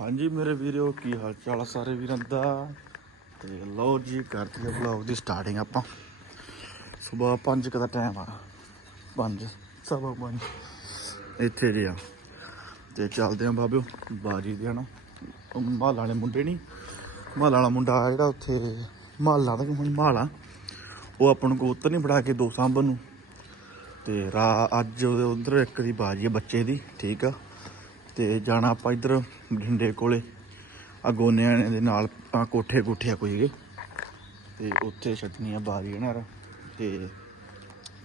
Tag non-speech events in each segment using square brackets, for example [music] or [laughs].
ਹਾਂਜੀ ਮੇਰੇ ਵੀਰੋ, ਕੀ ਹਾਲ ਚਾਲ ਆ ਸਾਰੇ ਵੀਰਾਂ ਦਾ? ਤੇ ਲਓ ਜੀ, ਕਰਦੇ ਆ ਵਲੌਗ ਦੀ ਸਟਾਰਟਿੰਗ ਆਪਾਂ। ਸਵੇਰ 5 ਦਾ ਟਾਈਮ ਆ। 5 ਸਵਾ 5 ਇੱਥੇ ਜੇ ਆ। ਤੇ ਚੱਲਦੇ ਆ ਬਾਬਿਓ, ਬਾਜੀ ਦੇ ਹਨਾ। ਉਹ ਵਾਲੇ ਮੁੰਡੇ ਨਹੀਂ ਮਾਲ ਵਾਲਾ ਮੁੰਡਾ ਆ ਜਿਹੜਾ ਉੱਥੇ ਮਾਲਾ ਦਾ ਹੁਣ ਮਾਲਾ ਉਹ ਆਪਾਂ ਨੂੰ ਕਬੂਤਰ ਨਹੀਂ ਫੜਾ ਕੇ ਦੋ ਸਾਂਭਣ ਨੂੰ। ਤੇ ਰਾ ਅੱਜ ਉਧਰ ਇੱਕ ਦੀ ਬਾਜੀ ਆ ਬੱਚੇ ਦੀ, ਠੀਕ ਆ। ਤੇ ਜਾਣਾ ਆਪਾਂ ਇੱਧਰ ਬਠਿੰਡੇ ਕੋਲੇ। ਆ ਗੋਨਿਆਂ ਦੇ ਨਾਲ ਆ ਕੋਠੇ ਕੋਠੇ ਆ ਕੋਈ ਹੈਗੇ ਤੇ ਉੱਥੇ ਛੱਡਣੀ ਆ ਬਾਰੀ ਨਾ ਤੇ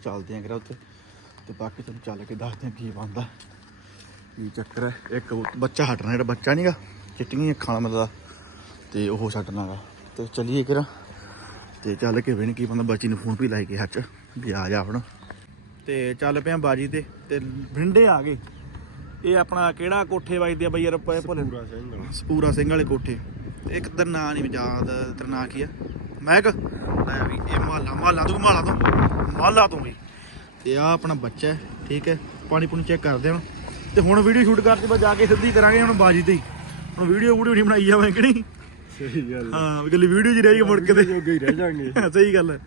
ਚੱਲਦੇ ਆਂ ਕਿਰਾ ਉੱਥੇ ਤੇ ਬਾਕੀ ਤੁਹਾਨੂੰ ਚੱਲ ਕੇ ਦੱਸਦੇ ਆਂ ਕੀ ਬਣਦਾ। ਕੀ ਚੱਕਰ ਹੈ? ਇੱਕ ਬੱਚਾ ਹਟਣਾ ਜਿਹੜਾ ਬੱਚਾ ਨਹੀਂਗਾ ਚਿੱਟੀਆਂ ਅੱਖਾਂ ਵਾਲਾ ਮਤਲਬ ਤੇ ਉਹ ਛੱਡਣਾ ਗਾ। ਤੇ ਚੱਲੀਏ ਕਿਰਾ ਤੇ ਚੱਲ ਕੇ ਵੇਣ ਕੀ ਬੰਦਾ ਬੱਚੀ ਨੂੰ ਫੋਨ ਵੀ ਲਾਈ ਕੇ ਹੱਥ ਵੀ ਆ ਜਾ ਹੁਣ ਤੇ ਚੱਲ ਪਿਆ ਬਾਜੀ ਤੇ। ਤੇ ਬਠਿੰਡੇ ਆ ਗਏ। ਇਹ ਆਪਣਾ ਕਿਹੜਾ ਕੋਠੇ ਵੱਜਦੇ ਆ ਬਈ ਯਾਰ ਪ- ਭੁੱਲ ਸਪੂਰਾ ਸਿੰਘ ਵਾਲੇ। ਕੋਠੇ। ਇੱਕ ਤੇਰਾ ਨਾਂ ਨਹੀਂ ਯਾਦ ਤੇਰਾ ਨਾਂ ਕੀ ਆ? ਮਹਿਕ? ਲੈ ਵੀ ਇਹ ਮਾਲਾ ਮਾਲਾ ਤੋਂ ਮਾਲਾ ਤੋਂ ਮਾਲਾ ਤੋਂ ਵੀ। ਤੇ ਆ ਆਪਣਾ ਬੱਚਾ ਹੈ, ਠੀਕ ਹੈ? ਪਾਣੀ ਪੂਣੀ ਚੈੱਕ ਕਰਦੇ ਹਾਂ ਤੇ ਹੁਣ ਵੀਡੀਓ ਸ਼ੂਟ ਕਰਦੇ ਬਾ ਜਾ ਕੇ ਸਿੱਧੀ ਕਰਾਂਗੇ ਹੁਣ ਬਾਜੀ ਤੇ ਹੀ। ਹੁਣ ਵੀਡੀਓ ਵੀਡੀਓ ਨਹੀਂ ਬਣਾਈ ਜਾਵਾਂ ਕਿ ਨਹੀਂ? ਸਹੀ ਗੱਲ ਹਾਂ। ਵੀ ਗੱਲੀ ਵੀਡੀਓ ਜੀ ਰਹਿ ਗਈ ਮੁੜ ਕੇ ਤੇ। ਜੋਗੇ ਹੀ ਰਹਿ ਜਾਾਂਗੇ। [laughs] ਸਹੀ ਗੱਲ ਹੈ।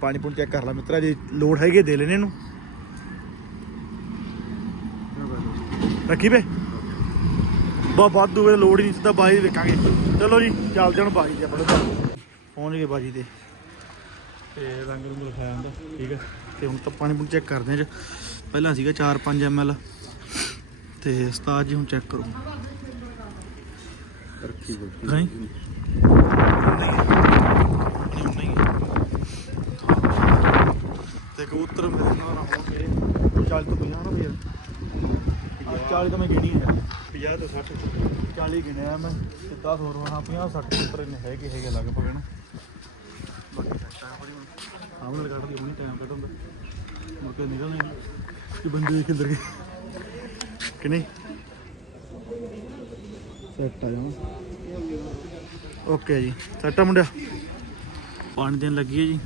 ਪਾਣੀ ਪੂਣੀ ਚੈੱਕ ਕਰ ਲੈ ਮਿੱਤਰਾ ਜੇ ਲੋਡ ਹੈਗੇ ਦੇ ਲੈਣੇ ਇਹਨੂੰ। ਰੱਖੀ ਵੇ। ਬਾ ਵਾਧੂ ਵੇ ਲੋੜ ਹੀ ਨਹੀਂ ਸਿੱਧਾ ਬਾਜੀ ਵੇਖਾਂਗੇ। ਚਲੋ ਜੀ ਚੱਲ ਜਾਣ ਬਾਜੀ ਤੇ ਆਪਣੇ ਘਰ। ਪਹੁੰਚ ਗਏ ਬਾਜੀ ਤੇ। ਤੇ ਰੰਗ ਰੰਗ ਲਿਖਾਇਆ ਹੁੰਦਾ ਠੀਕ ਹੈ ਤੇ ਹੁਣ ਤਾਂ ਪਾਣੀ ਪੂਣੀ ਚੈੱਕ ਕਰਦੇ ਹਾਂ ਜੀ। ਪਹਿਲਾਂ ਸੀਗਾ 4-5 ml ਤੇ ਉਸਤਾਦ ਜੀ ਹੁਣ ਚੈੱਕ ਕਰੋ। ਰੱਖੀ ਬੋਤੀ ਨਹੀਂ? ਨਹੀਂ ਤੇ ਕਬੂਤਰ ਮੇਰੇ ਨਾਲ ਹੋਣਗੇ 40 ਤੋਂ 50 ਨਾ ਭਈਆ ਆ 40 ਤਾਂ ਮੈਂ ਗਿਣੀ ਹੈ 50 ਤੋਂ 60 40 ਗਿਣਿਆ ਮੈਂ ਤੇ 10 ਹੋਰ ਹੋਣਾ 50 60 ਕਬੂਤਰ ਇਹਨੇ ਹੈਗੇ ਹੈਗੇ ਲਗਭਗ ਨਾ ਬਾਕੀ ਸੱਟਾ ਹੁਣ ਆਉਣ ਲਗਾ ਹੁਣੀ ਟਾਈਮ ਕੱਢ ਹੁੰਦਾ ਮੁੜ ਕੇ ਨਿਕਲਣੇ ਕਿ ਬੰਦੇ ਕਿੱਧਰ ਗਏ। ਕਿ ਨਹੀਂ? ਸੈੱਟ ਆ ਜਾਣਾ ਓਕੇ ਜੀ। ਸੈੱਟ ਆ ਮੁੰਡਿਆ? ਪਾਣੀ ਦੇਣ ਲੱਗੀ ਹੈ ਜੀ।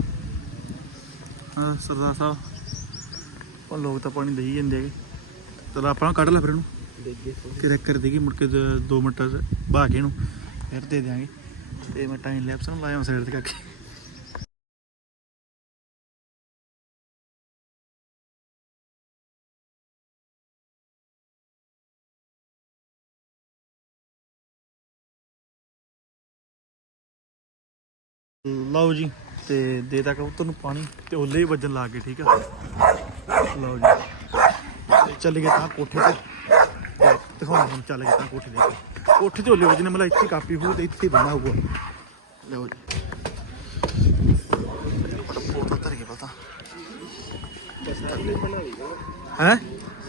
ਹਾਂ ਸਰਦਾਰ ਸਾਹਿਬ। ਉਹ ਲੋਕ ਤਾਂ ਪਾਣੀ ਦੇਈ ਜਾਂਦੇ ਹੈਗੇ। ਚਲ ਆਪਾਂ ਕੱਢ ਲੈ ਫਿਰ ਇਹਨੂੰ। ਕਿਰੇ ਕਰ ਦੇਗੀ ਮੁੜ ਕੇ 2 ਮਿੰਟ ਬਹਾ ਕੇ ਇਹਨੂੰ ਫਿਰ ਦੇ ਦਿਆਂਗੇ। ਤੇ ਮੈਂ ਟਾਈਮ ਲੈਪਸ ਨੂੰ ਲਾਇਆ ਸਾਈਡ ਤੇ ਕਰਕੇ ਲਓ ਜੀ, ਤੇ ਦੇ ਤਾ ਕਬੂਤਰ ਨੂੰ ਪਾਣੀ, ਤੇ ਓਲੇ ਹੀ ਵੱਜਣ ਲੱਗ ਗਏ, ਠੀਕ ਆ? ਲਓ ਜੀ। ਚੱਲ ਗਏ ਤਾਂ ਕੋਠੇ ਤੇ। ਦਿਖਾਉਣਾ ਹੁਣ ਚੱਲ ਗਏ ਤਾਂ ਕੋਠੇ ਦੇ। ਕੋਠੇ ਤੇ ਓਲੇ ਵੱਜਣੇ ਮਤਲਬ ਇੱਥੇ ਕਾਪੀ ਹੋਊ ਤੇ ਇੱਥੇ ਬਣਾ ਹੋਊਗਾ। ਲਓ ਜੀ। ਬੜਾ ਫੋਟੋ ਧਰ ਕੇ ਪਤਾ। ਹੈ?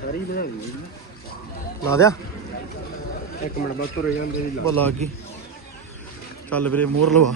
ਸਾਰੀ ਬਣਾ ਲਈ ਲਾ ਦਿਆ? ਇੱਕ ਮਿੰਟ ਬਾਅਦ ਤੁਰੇ ਜਾਂਦੇ ਸੀ। ਬਲਾ ਗਈ ਚੱਲ ਵੀਰੇ ਮੋਰ ਲਵਾ।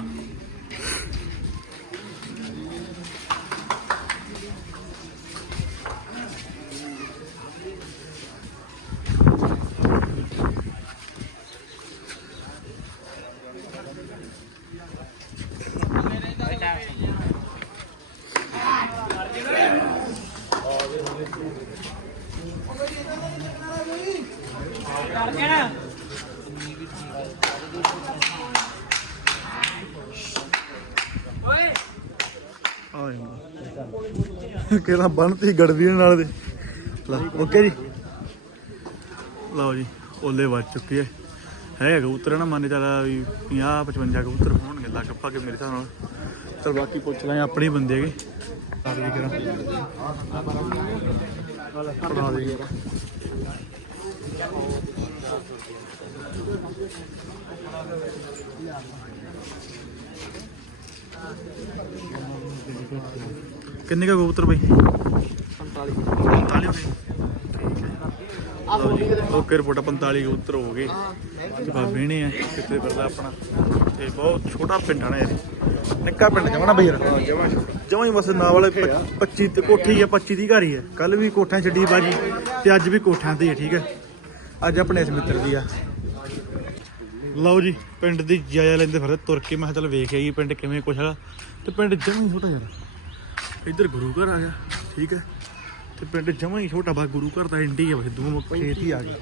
ਕਿਹੜਾ ਬੰਨਤੀ ਗੜਵੀ ਨਾਲ ਦੇ। ਲੈ ਓਕੇ ਜੀ। ਲਓ ਜੀ ਓਲੇ ਵੱਜ ਚੁੱਕੇ ਐ ਹੈ ਕਬੂਤਰ ਨਾ ਮੰਨ ਚੱਲ ਵੀ 50 55 ਕਬੂਤਰ ਹੋਣਗੇ ਲਗਭਗ ਮੇਰੇ ਹਿਸਾਬ ਨਾਲ। ਚਲ ਬਾਕੀ ਪੁੱਛ ਲਾਂ ਆਪਣੇ ਹੀ ਬੰਦੇ ਹੈਗੇ ਕਰ ਵੀ ਕਰਾਂ ਬਣਾ ਦੇ। ਕਿੰਨੇ ਕਾ ਕਬੂਤਰ ਬਈ? 45 45 ਹੋ। ਗਏ ਲਓ ਜੀ ਓਕੇ ਰਿਪੋਰਟ 45 ਕਬੂਤਰ ਹੋ ਗਏ। ਤੇ ਬਾ ਵੇਣੇ ਆ ਕਿਤੇ ਫਿਰਦਾ ਆਪਣਾ। ਤੇ ਬਹੁਤ ਛੋਟਾ ਪਿੰਡ ਆ ਨਾ ਯਾਰ ਨਿੱਕਾ ਪਿੰਡ ਜਮਣਾ ਬਈ ਯਾਰ। ਜਮਾਂ ਹੀ ਬਸ ਨਾ ਵਾਲੇ 25 ਤੇ ਕੋਠੀ ਆ 25 ਦੀ ਘਰ ਆ। ਕੱਲ ਵੀ ਕੋਠਾਂ ਛੱਡੀ ਬਾਜੀ ਤੇ ਅੱਜ ਵੀ ਕੋਠਾਂ ਤੇ ਹੀ ਆ ਠੀਕ ਹੈ ਅੱਜ ਆਪਣੇ ਇਸ ਮਿੱਤਰ ਦੀ ਆ। ਲਓ ਜੀ ਪਿੰਡ ਦੀ ਜਾਇਆ ਲੈਂਦੇ ਫਿਰਦੇ ਤੁਰ ਕੇ। ਮੈਂ ਚੱਲ ਵੇਖ ਆਈਏ ਪਿੰਡ ਕਿਵੇਂ ਕੁਛ ਹੈਗਾ। ਤੇ ਪਿੰਡ ਜਮਾਂ ਹੀ ਛੋਟਾ ਯਾਰ ਇੱਧਰ ਗੁਰੂ ਘਰ ਆ ਗਿਆ ਠੀਕ ਹੈ ਤੇ ਪਿੰਡ ਜਮਾਂ ਹੀ ਛੋਟਾ ਬਾ ਗੁਰੂ ਘਰ ਤਾਂ ਇੰਡੀ ਆ ਬਸ ਦੂਰ ਖੇਤ ਹੀ ਆ ਗਏ।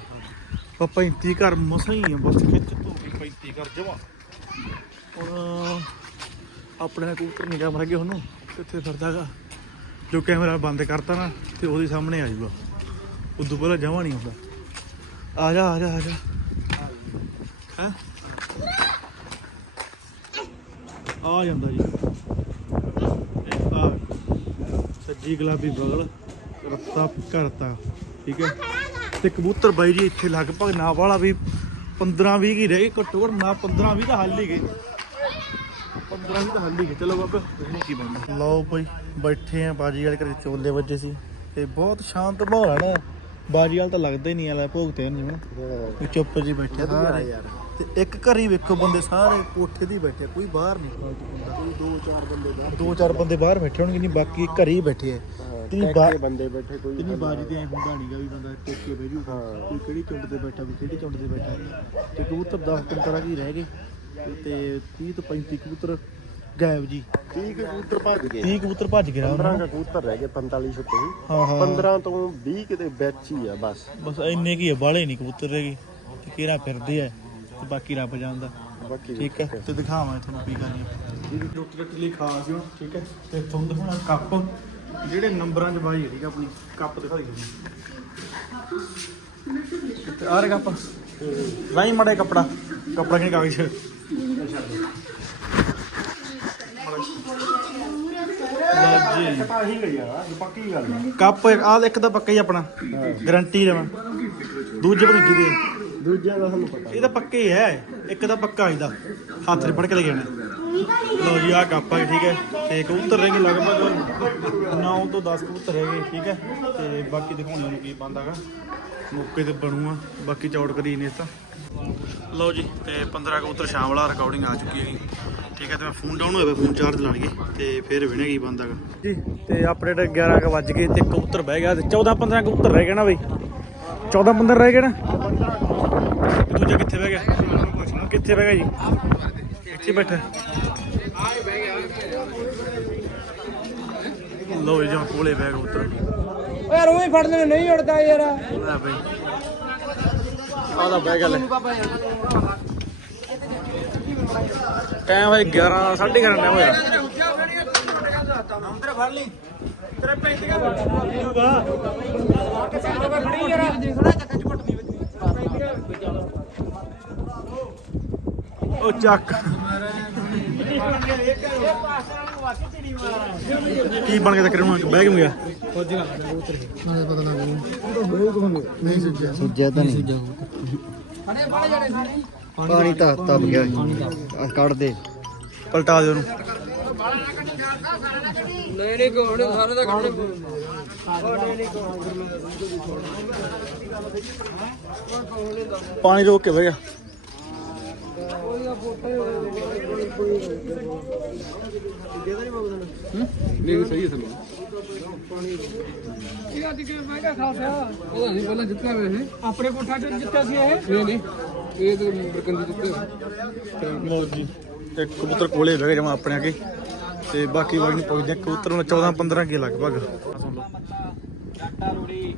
ਆ 35 ਘਰ ਮਸਾਂ ਹੀ ਆ ਬਸ। ਖਿੱਚ ਧੂ ਕੇ 35 ਘਰ ਜਮਾ। ਹੁਣ ਆਪਣੇ ਨਾਲ ਕਬੂਤਰ ਨਿਗਾਹ ਮਰ ਗਏ ਉਹਨੂੰ ਕਿੱਥੇ ਫਿਰਦਾਗਾ। ਜੋ ਕੈਮਰਾ ਬੰਦ ਕਰਤਾ ਨਾ ਤੇ ਉਹਦੇ ਸਾਹਮਣੇ ਆ ਜਾਊਗਾ ਉਦੋਂ ਪਹਿਲਾਂ ਜਮਾ ਨਹੀਂ ਹੁੰਦਾ। ਆ ਜਾ ਆ ਜਾ ਆ ਜਾ। ਹੈ? ਆ ਜਾਂਦਾ ਜੀ। ਆ ਸੱਜੀ ਗੁਲਾਬੀ ਬਗਲ। ਰੱਤਾ ਕਰਤਾ ਠੀਕ ਹੈ? ਤੇ ਕਬੂਤਰ ਬਾਈ ਜੀ ਇੱਥੇ ਲਗਭਗ ਨਾ ਵਾਲਾ ਵੀ 15 20 ਹੀ ਰਹਿ ਗਏ ਘੱਟੋ ਘੱਟ ਨਾ 15 20 ਤਾਂ ਹੱਲ ਹੀ ਗਏ। 15 20 ਤਾਂ ਹੱਲ ਹੀ ਗਏ। ਚਲੋ ਬਾਬਾ ਦੇਖੋ ਕੀ ਬਣਦਾ। ਲਓ ਬਾਈ ਬੈਠੇ ਆ ਬਾਜੀ ਵਾਲੇ ਘਰੇ ਚੋਲੇ ਵੱਜੇ ਸੀ। ਤੇ ਬਹੁਤ ਸ਼ਾਂਤ ਮਾਹੌਲ ਹੈ ਨਾ। ਬਾਜੀ ਵਾਲ ਤਾਂ ਲੱਗਦਾ ਹੀ ਨਹੀਂ ਆਲਾ ਭੋਗਤੇ ਨਹੀਂ ਹੁਣ ਚੁੱਪ ਜੀ ਬੈਠੇ ਸਾਰੇ। ਯਾਰ ਤੇ ਇੱਕ ਘਰ ਹੀ ਵੇਖੋ ਬੰਦੇ ਸਾਰੇ ਕੋਠੇ ਹੀ ਬੈਠੇ ਕੋਈ ਬਾਹਰ ਨਹੀਂ। ਕੋਈ ਦੋ ਚਾਰ ਬੰਦੇ ਦਾ ਦੋ ਚਾਰ ਬੰਦੇ ਬਾਹਰ ਬੈਠੇ ਹੋਣਗੇ ਨਹੀਂ ਬਾਕੀ ਘਰੇ ਹੀ ਬੈਠੇ ਆ। ਕਿੰਨੀ ਬਾ- ਟੈਕੇ ਬੰਦੇ ਬੈਠੇ ਕੋਈ ਕਿੰਨੀ ਬਾਜੀ ਤੇ ਐ ਹੁੰਦਾ ਨਹੀਂਗਾ ਵੀ ਬੰਦਾ ਟੇਕੇ ਬਹਿ ਜੂ। ਹਾਂ। ਕੋਈ ਕਿਹੜੀ ਚੁੰਡ ਤੇ ਬੈਠਾ ਕੋਈ ਕਿਹੜੀ ਚੁੰਡ ਤੇ ਬੈਠਾ। ਤੇ ਕਬੂਤਰ 10 15 ਕੀ ਰਹਿ ਗਏ। ਤੇ 30 ਤੋਂ 35 ਕਬੂਤਰ ਗਾਇਬ ਜੀ। 30 ਕਬੂਤਰ ਭੱਜ ਗਏ। 30 ਕਬੂਤਰ ਭੱਜ ਗਏ ਰਾਹ 15 ਕਬੂਤਰ ਰਹਿ ਗਏ 45 ਛੁੱਟੇ ਹਾਂ। ਹਾਂ 15 ਤੋਂ 20 ਕਿਤੇ ਵਿੱਚ ਹੀ ਆ ਬਸ। ਬਸ ਇੰਨੇ ਕੀ ਆ ਬਾਲੇ ਨਹੀਂ ਕਬੂਤਰ ਰਹਿ ਗਏ। ਤੇ ਕਿਹੜਾ ਫਿਰਦੇ ਆ ਤੇ ਬਾਕੀ ਰੱਬ ਜਾਣਦਾ। ਬਾਕੀ ਠੀਕ ਹੈ ਤੇ ਦਿਖਾਵਾਂ ਤੁਹਾਨੂੰ ਕੀ ਕਰਨੀ ਜਿਹਦੀ ਰੋਟੀ ਰੱਟੀ ਲਈ ਖਾਸ ਹੋ ਠੀਕ ਹੈ ਤੇ ਤੁਹਾਨੂੰ ਦਿਖਾਉਣਾ ਕੱਪ। ਜਿਹੜੇ ਨੰਬਰਾਂ 'ਚ ਬਾਈ ਹੈ ਠੀਕ ਆਪਣੀ ਕੱਪ ਦਿਖਾ ਦਿਓ ਤੇ ਆਹ ਕੱਪ। ਲਾਈ ਮੜੇ ਕੱਪੜਾ ਕੱਪੜਾ ਕਿਹਨੇ ਕਾਗਜ਼? ਕੱਪ ਆ ਇੱਕ ਤਾਂ ਪੱਕਾ ਹੀ ਆਪਣਾ। ਗਾਰੰਟੀ ਦੇਵਾਂ। ਦੂਜੇ ਪਤਾ ਕੀ ਦੇ ਦੂਜਿਆਂ ਦਾ ਸਾਨੂੰ ਪਤਾ। ਇਹ ਤਾਂ ਪੱਕੇ ਹੀ ਹੈ ਇੱਕ ਤਾਂ ਪੱਕਾ ਇਹਦਾ। ਹੱਥ 'ਚ ਫੜ ਕੇ ਲੈ ਜਾਣਾ ਲਓ ਜੀ ਆਹ ਕੱਪ ਠੀਕ ਹੈ? ਤੇ ਕਬੂਤਰ ਰਹਿ ਗਏ ਲਗਭਗ 9 ਤੋਂ 10 ਕਬੂਤਰ ਰਹਿ ਗਏ ਠੀਕ ਹੈ? ਤੇ ਬਾਕੀ ਦਿਖਾਉਣੇ ਨੂੰ ਕੀ ਬੰਦਾਗਾ ਮੌਕੇ ਤੇ ਬਣੂਆ ਬਾਕੀ ਚੌੜ ਕਰੀ ਨੇ ਤਾਂ ਲਓ ਜੀ ਤੇ 15 ਕਬੂਤਰ ਸ਼ਾਮ ਵਾਲਾ ਰਿਕਾਰਡਿੰਗ ਆ ਚੁੱਕੀ ਹੈਗੀ। ਠੀਕ ਹੈ ਤੇ ਮੈਂ ਫੋਨ ਡਾਊਨ ਹੋਇਆ ਫੋਨ ਚਾਰਜ ਲਾ ਲਈਏ ਤੇ ਫਿਰ ਵਿਨੇ ਕੀ ਬੰਦਾਗਾ ਜੀ ਤੇ ਅਪਡੇਟ 11 ਕ ਵੱਜ ਗਏ ਤੇ ਕਬੂਤਰ ਬਹਿ ਗਿਆ ਤੇ 14 15 ਕਬੂਤਰ ਰਹਿ ਗਏ ਨਾ ਬਈ। 14 15 ਰਹਿ ਗਏ ਨਾ? ਦੂਜਾ ਕਿੱਥੇ ਬਹਿ ਗਿਆ? ਕਿੱਥੇ ਬਹਿ ਗਿਆ ਜੀ? ਇੱਥੇ ਬੈਠਾ। ਲੋ ਜੀ ਜਮਾ ਕੋਲੇ ਬੈਗ ਉਤਰ ਓਏ ਰੋਈ ਫੜਨੇ ਨਹੀਂ ਉੜਦਾ ਯਾਰ। ਲੈ ਬਈ। ਆਦਾ ਬਹਿ ਗਿਆ ਲੈ ਟਾਈਮ ਹੈ 11 11:30 ਟਾਈਮ ਹੋਇਆ। ਅੰਦਰ ਫੜ ਲਈ। ਤੇਰੇ ਯਾਰ ਥੋੜਾ ਚੱਕਾ। ਚ ਘੁੱਟਣੀ ਉਹ ਚੱਕ ਕੀ ਬਣ ਗਿਆ ਤੱਕ ਹੁਣ ਬਹਿ ਗਿਆ? ਸੁੱਜਿਆ ਤਾਂ ਨਹੀਂ। ਫੜੇ ਫੜੇ ਜੜੇ ਸਾਰੇ ਪਾਣੀ ਤਾਂ ਤਪ ਗਿਆ ਕੱਢ ਦੇ। ਪਲਟਾ ਦੇ ਉਹਨੂੰ। ਨਹੀਂ ਨਹੀਂ ਕੋਣ ਸਾਰੇ ਦਾ ਕੱਢ ਪਾਣੀ ਰੋਕ ਕੇ ਬਹਿ ਗਿਆ। ਨਹੀਂ ਸਹੀ ਹੈ ਇਹ ਅੱਜ ਕਿ ਮੈਂ ਕਿਹਾ ਖਾਸਿਆ ਨਹੀਂ ਪਹਿਲਾਂ ਜਿੱਤਿਆ ਵੈਸੇ ਆਪਣੇ ਕੋਠਾ ਤੇ ਜਿੱਤਿਆ ਸੀ ਇਹ ਨਹੀਂ ਨਹੀਂ ਇਹ ਤਾਂ ਬਰਕੰਦੀ ਜਿੱਤੇ ਲਓ ਜੀ ਤੇ ਕਬੂਤਰ ਕੋਲੇ ਬਹਿ ਜਮਾ ਆਪਣੇ ਅੱਗੇ। ਤੇ ਬਾਕੀ ਵਾਲੀ ਨਹੀਂ ਪੁੱਛਦੇ ਕਬੂਤਰ ਨੂੰ 14 15 ਕੀ ਲਗਭਗ ਸੁਣ ਲਓ ਜੱਟਾ ਰੂੜੀ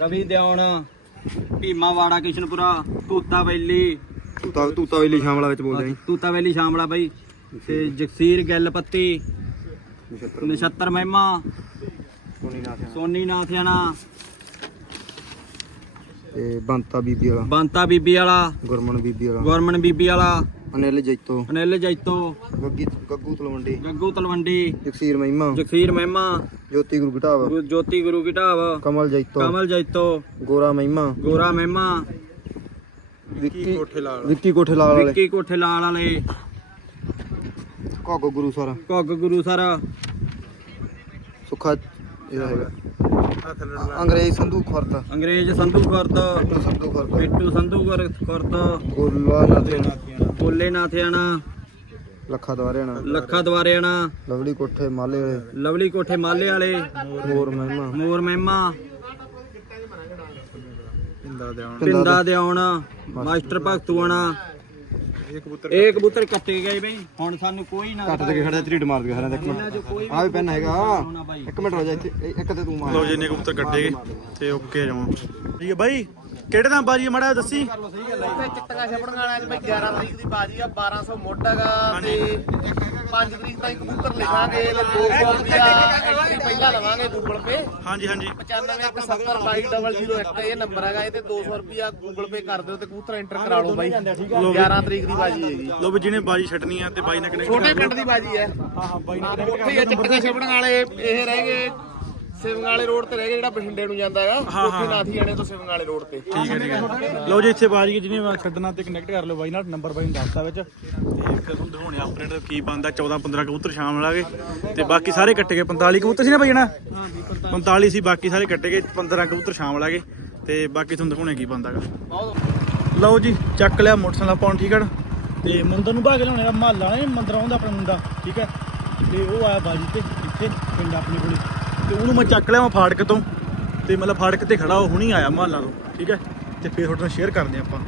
ਰਵੀ ਦਿਉਣ ਭੀਮਾ ਵਾੜਾ ਕਿਸ਼ਨਪੁਰਾ ਤੂਤਾ ਵੈਲੀ ਤੂਤਾ ਤੂਤਾ ਵੇਲੀ ਸ਼ਾਮਲਾ ਵਿੱਚ ਬੋਲਦੇ ਤੂਤਾ ਵੈਲੀ ਸ਼ਾਮਲਾ ਬਾਈ। ਤੇ ਜਗਸੀਰ ਗਿੱਲ ਪੱਤੀ ਨਛੱਤਰ ਮਹਿਮਾ ਸੋਨੀ ਨਾਥਿਆਣਾ ਤੇ ਬੰਤਾ ਬੀਬੀ ਵਾਲਾ। ਬੰਤਾ ਬੀਬੀ ਵਾਲਾ ਗੁਰਮਨ ਬੀਬੀ ਵਾਲਾ। ਗੁਰਮਨ ਬੀਬੀ ਵਾਲਾ ਅਨਿਲ ਜੈਤੋ। ਅਨਿਲ ਜੈਤੋ ਗੱਗੀ ਗੱਗੂ ਤਲਵੰਡੀ। ਗੱਗੂ ਤਲਵੰਡੀ ਜਗਸੀਰ ਮਹਿਮਾ। ਜਗਸੀਰ ਮਹਿਮਾ ਜੋਤੀ ਗੁਰੂ ਘਟਾਵ। ਜੋਤੀ ਗੁਰੂ ਢਾਬ ਕਮਲ ਜੈਤੋ। ਕਮਲ ਜੈਤੋ ਗੋਰਾ ਮਹਿਮਾ। ਗੋਰਾ ਮਹਿਮਾ। ਵਿੱਕੀ ਕੋਠੇ ਲਾਲ ਵਿੱਕੀ ਕੋਠੇ ਲਾਲ ਵਾਲੇ। ਵਿੱਕੀ ਕੋਠੇ ਲਾਲ ਵਾਲੇ। ਘੋਗੋ ਗੁਰੂ ਸਰ। ਘੁੱਗ ਗੁਰੂ ਸਰ। ਸੁੱਖਾ ਇਹਦਾ ਹੈਗਾ। ਅੰਗਰੇਜ਼ ਸੰਧੂ ਖੁਰਦ। ਅੰਗਰੇਜ਼ ਸੰਧੂ ਖੁਰਦ। ਟੂ ਸੰਧੂ ਖੁਰਦ। ਬਿੱਟੂ ਸੰਧੂ ਖੁਰ- ਖੁਰਦ। ਗੋਲਵਾ ਨਾਥੇ ਬੋਲੇ ਨਾਥਿਆਣਾ ਲੱਖਾ ਦਵਾਰਿਆਣਾ ਲੱਖਾ ਦਵਾਰਿਆਣਾ ਲਵਲੀ ਕੋਠੇ ਮਾਲੇ ਵਾਲੇ। ਲਵਲੀ ਕੋਠੇ ਮਾਲੇ ਵਾਲੇ। ਮੋਰ ਮਹਿਮਾ। ਮੋਰ ਮਹਿਮਾ। ਇੰਦਾ ਦੇ ਪਿੰਦਾ ਦੇ ਆਉਣਾ। ਮਾਸਟਰ ਭਗਤੂਆਣਾ ਇਹ ਕਬੂਤਰ ਇਹ ਕਬੂਤਰ ਕੱਟੇ ਗਏ ਬਈ। ਹੁਣ ਸਾਨੂੰ ਕੋਈ ਨਾ ਕੱਟ ਦੇ ਖੜਾ ਝਰੀਟ ਮਾਰ ਦੇ ਖੜਾ ਇੱਕ ਮਿੰਟ ਆ ਵੀ ਪੈਨ ਹੈਗਾ। ਇੱਕ ਮਿੰਟ ਹੋ ਜਾ ਇੱਥੇ ਇੱਕ ਤੇ ਤੂੰ ਮਾਰ। ਲਓ ਜੀ ਨੇ ਕਬੂਤਰ ਕੱਟੇ ਗਏ। ਤੇ ਓਕੇ ਜਮਾ। ਠੀਕ ਹੈ ਬਾਈ ਕਿਹੜੇ ਦਾ ਬਾਜੀ ਮੜਾ ਦੱਸੀ? ਇੱਥੇ ਚਿੱਟੀਆਂ ਛਪੜੀਆਂ ਵਾਲਿਆਂ ਚ ਬਈ 11 ਤਰੀਕ ਦੀ ਬਾਜੀ ਆ 1200 ਮੋਢਾਗਾ ਤੇ 5 ਤਰੀਕ ਤਾਈਂ ਕਬੂਤਰ ਲਿਖਾਂਗੇ ਤੇ 200 ਰੁਪਿਆ ਐਂਟਰੀ ਪਹਿਲਾਂ ਲਵਾਂਗੇ ਗੂਗਲ ਪੇ ਹਾਂਜੀ ਹਾਂਜੀ। 9517220001 ਇਹ ਨੰਬਰ ਹੈਗਾ ਇਹ ਤੇ 200 ਰੁਪਿਆ ਗੂਗਲ ਪੇ ਕਰ ਦਿਓ ਤੇ ਕਬੂਤਰ ਐਂਟਰ ਕਰਾ ਲਓ ਬਾਈ। 11 ਤਰੀਕ ਦੀ ਬਾਜੀ ਹੈਗੀ। ਲੋ ਵੀ ਜਿਹਨੇ ਬਾਜੀ ਛੱਡਣੀ ਆ ਤੇ ਬਾਈ ਨਾਲ ਕਨੈਕਟ ਛੋਟੇ ਪਿੰਡ ਦੀ ਬਾਜੀ ਹੈ। ਹਾਂ ਹਾਂ ਬਾਈ ਨਾਲ ਉੱਥੇ ਹੀ ਆ ਵਾਲੇ ਇਹ ਰਹਿ ਗਏ ਸਿਵੰਗ ਵਾਲੇ ਰੋਡ ਤੇ ਰਹਿ ਗਏ ਜਿਹੜਾ ਬਠਿੰਡੇ ਨੂੰ ਜਾਂਦਾ ਹੈਗਾ। ਉੱਥੇ ਨਾਥੀ ਜਾਣੇ ਤੋਂ ਸਿਵੰਗ ਵਾਲੇ ਰੋਡ ਤੇ। ਠੀਕ ਹੈ ਠੀਕ ਹੈ। ਲਓ ਜੀ ਇੱਥੇ ਬਾਜੀ ਜਿਹਨੇ ਛੱਡਣਾ ਤੇ ਕਨੈਕਟ ਕਰ ਲਓ ਬਾਈ ਨਾਲ ਨੰਬਰ ਬਾਈ ਨੂੰ ਦੱਸਤਾ ਵਿੱਚ। ਤੇ ਫਿਰ ਤੁਹਾਨੂੰ ਦਿਖਾਉਣੇ ਆਪਰੇਟ ਕੀ ਬੰਦਾ 14 15 ਕਬੂਤਰ ਸ਼ਾਮ ਲਾਗੇ ਤੇ ਬਾਕੀ ਸਾਰੇ ਕੱਟੇ ਗਏ 45 ਕਬੂਤਰ ਸੀ ਨਾ ਬਈ ਜਣਾ? 45 ਸੀ ਬਾਕੀ ਸਾਰੇ ਕੱਟੇ ਗਏ 15 ਕਬੂਤਰ ਸ਼ਾਮ ਲਾਗੇ ਤੇ ਬਾਕੀ ਤੁਹਾਨੂੰ ਦਿਖਾਉਣੇ ਕੀ ਬੰਦਾਗਾ ਲਓ ਜੀ ਚੱਕ ਲਿਆ ਮੋਟਰਸਾਈਕਲ ਆਪਾਂ ਹੁਣ ਠੀਕ ਹੈ ਤੇ ਮੰਦਰ ਨੂੰ ਭਾਗ ਲਿਆਉਣੇ ਦਾ ਮਹੱਲਾ ਨੇ ਮੰਦਰ ਆਉਂਦਾ ਆਪਣਾ ਮੁੰਡਾ ਠੀਕ ਹੈ? ਤੇ ਉਹ ਆਇਆ ਬਾਜੀ ਤੇ ਇੱਥੇ ਪਿੰਡ ਆਪਣੇ ਕੋਲੇ। ਤੇ ਉਹਨੂੰ ਮੈਂ ਚੱਕ ਲਿਆ ਮੈਂ ਫਾੜਕ ਤੋਂ ਤੇ ਮਤਲਬ ਫਾੜਕ ਤੇ ਖੜਾ ਉਹ ਹੁਣੀ ਆਇਆ ਮਹੱਲਾ ਤੋਂ ਠੀਕ ਹੈ? ਤੇ ਫਿਰ ਤੁਹਾਡੇ ਨਾਲ ਸ਼ੇਅਰ ਕਰਦੇ ਆਪਾਂ।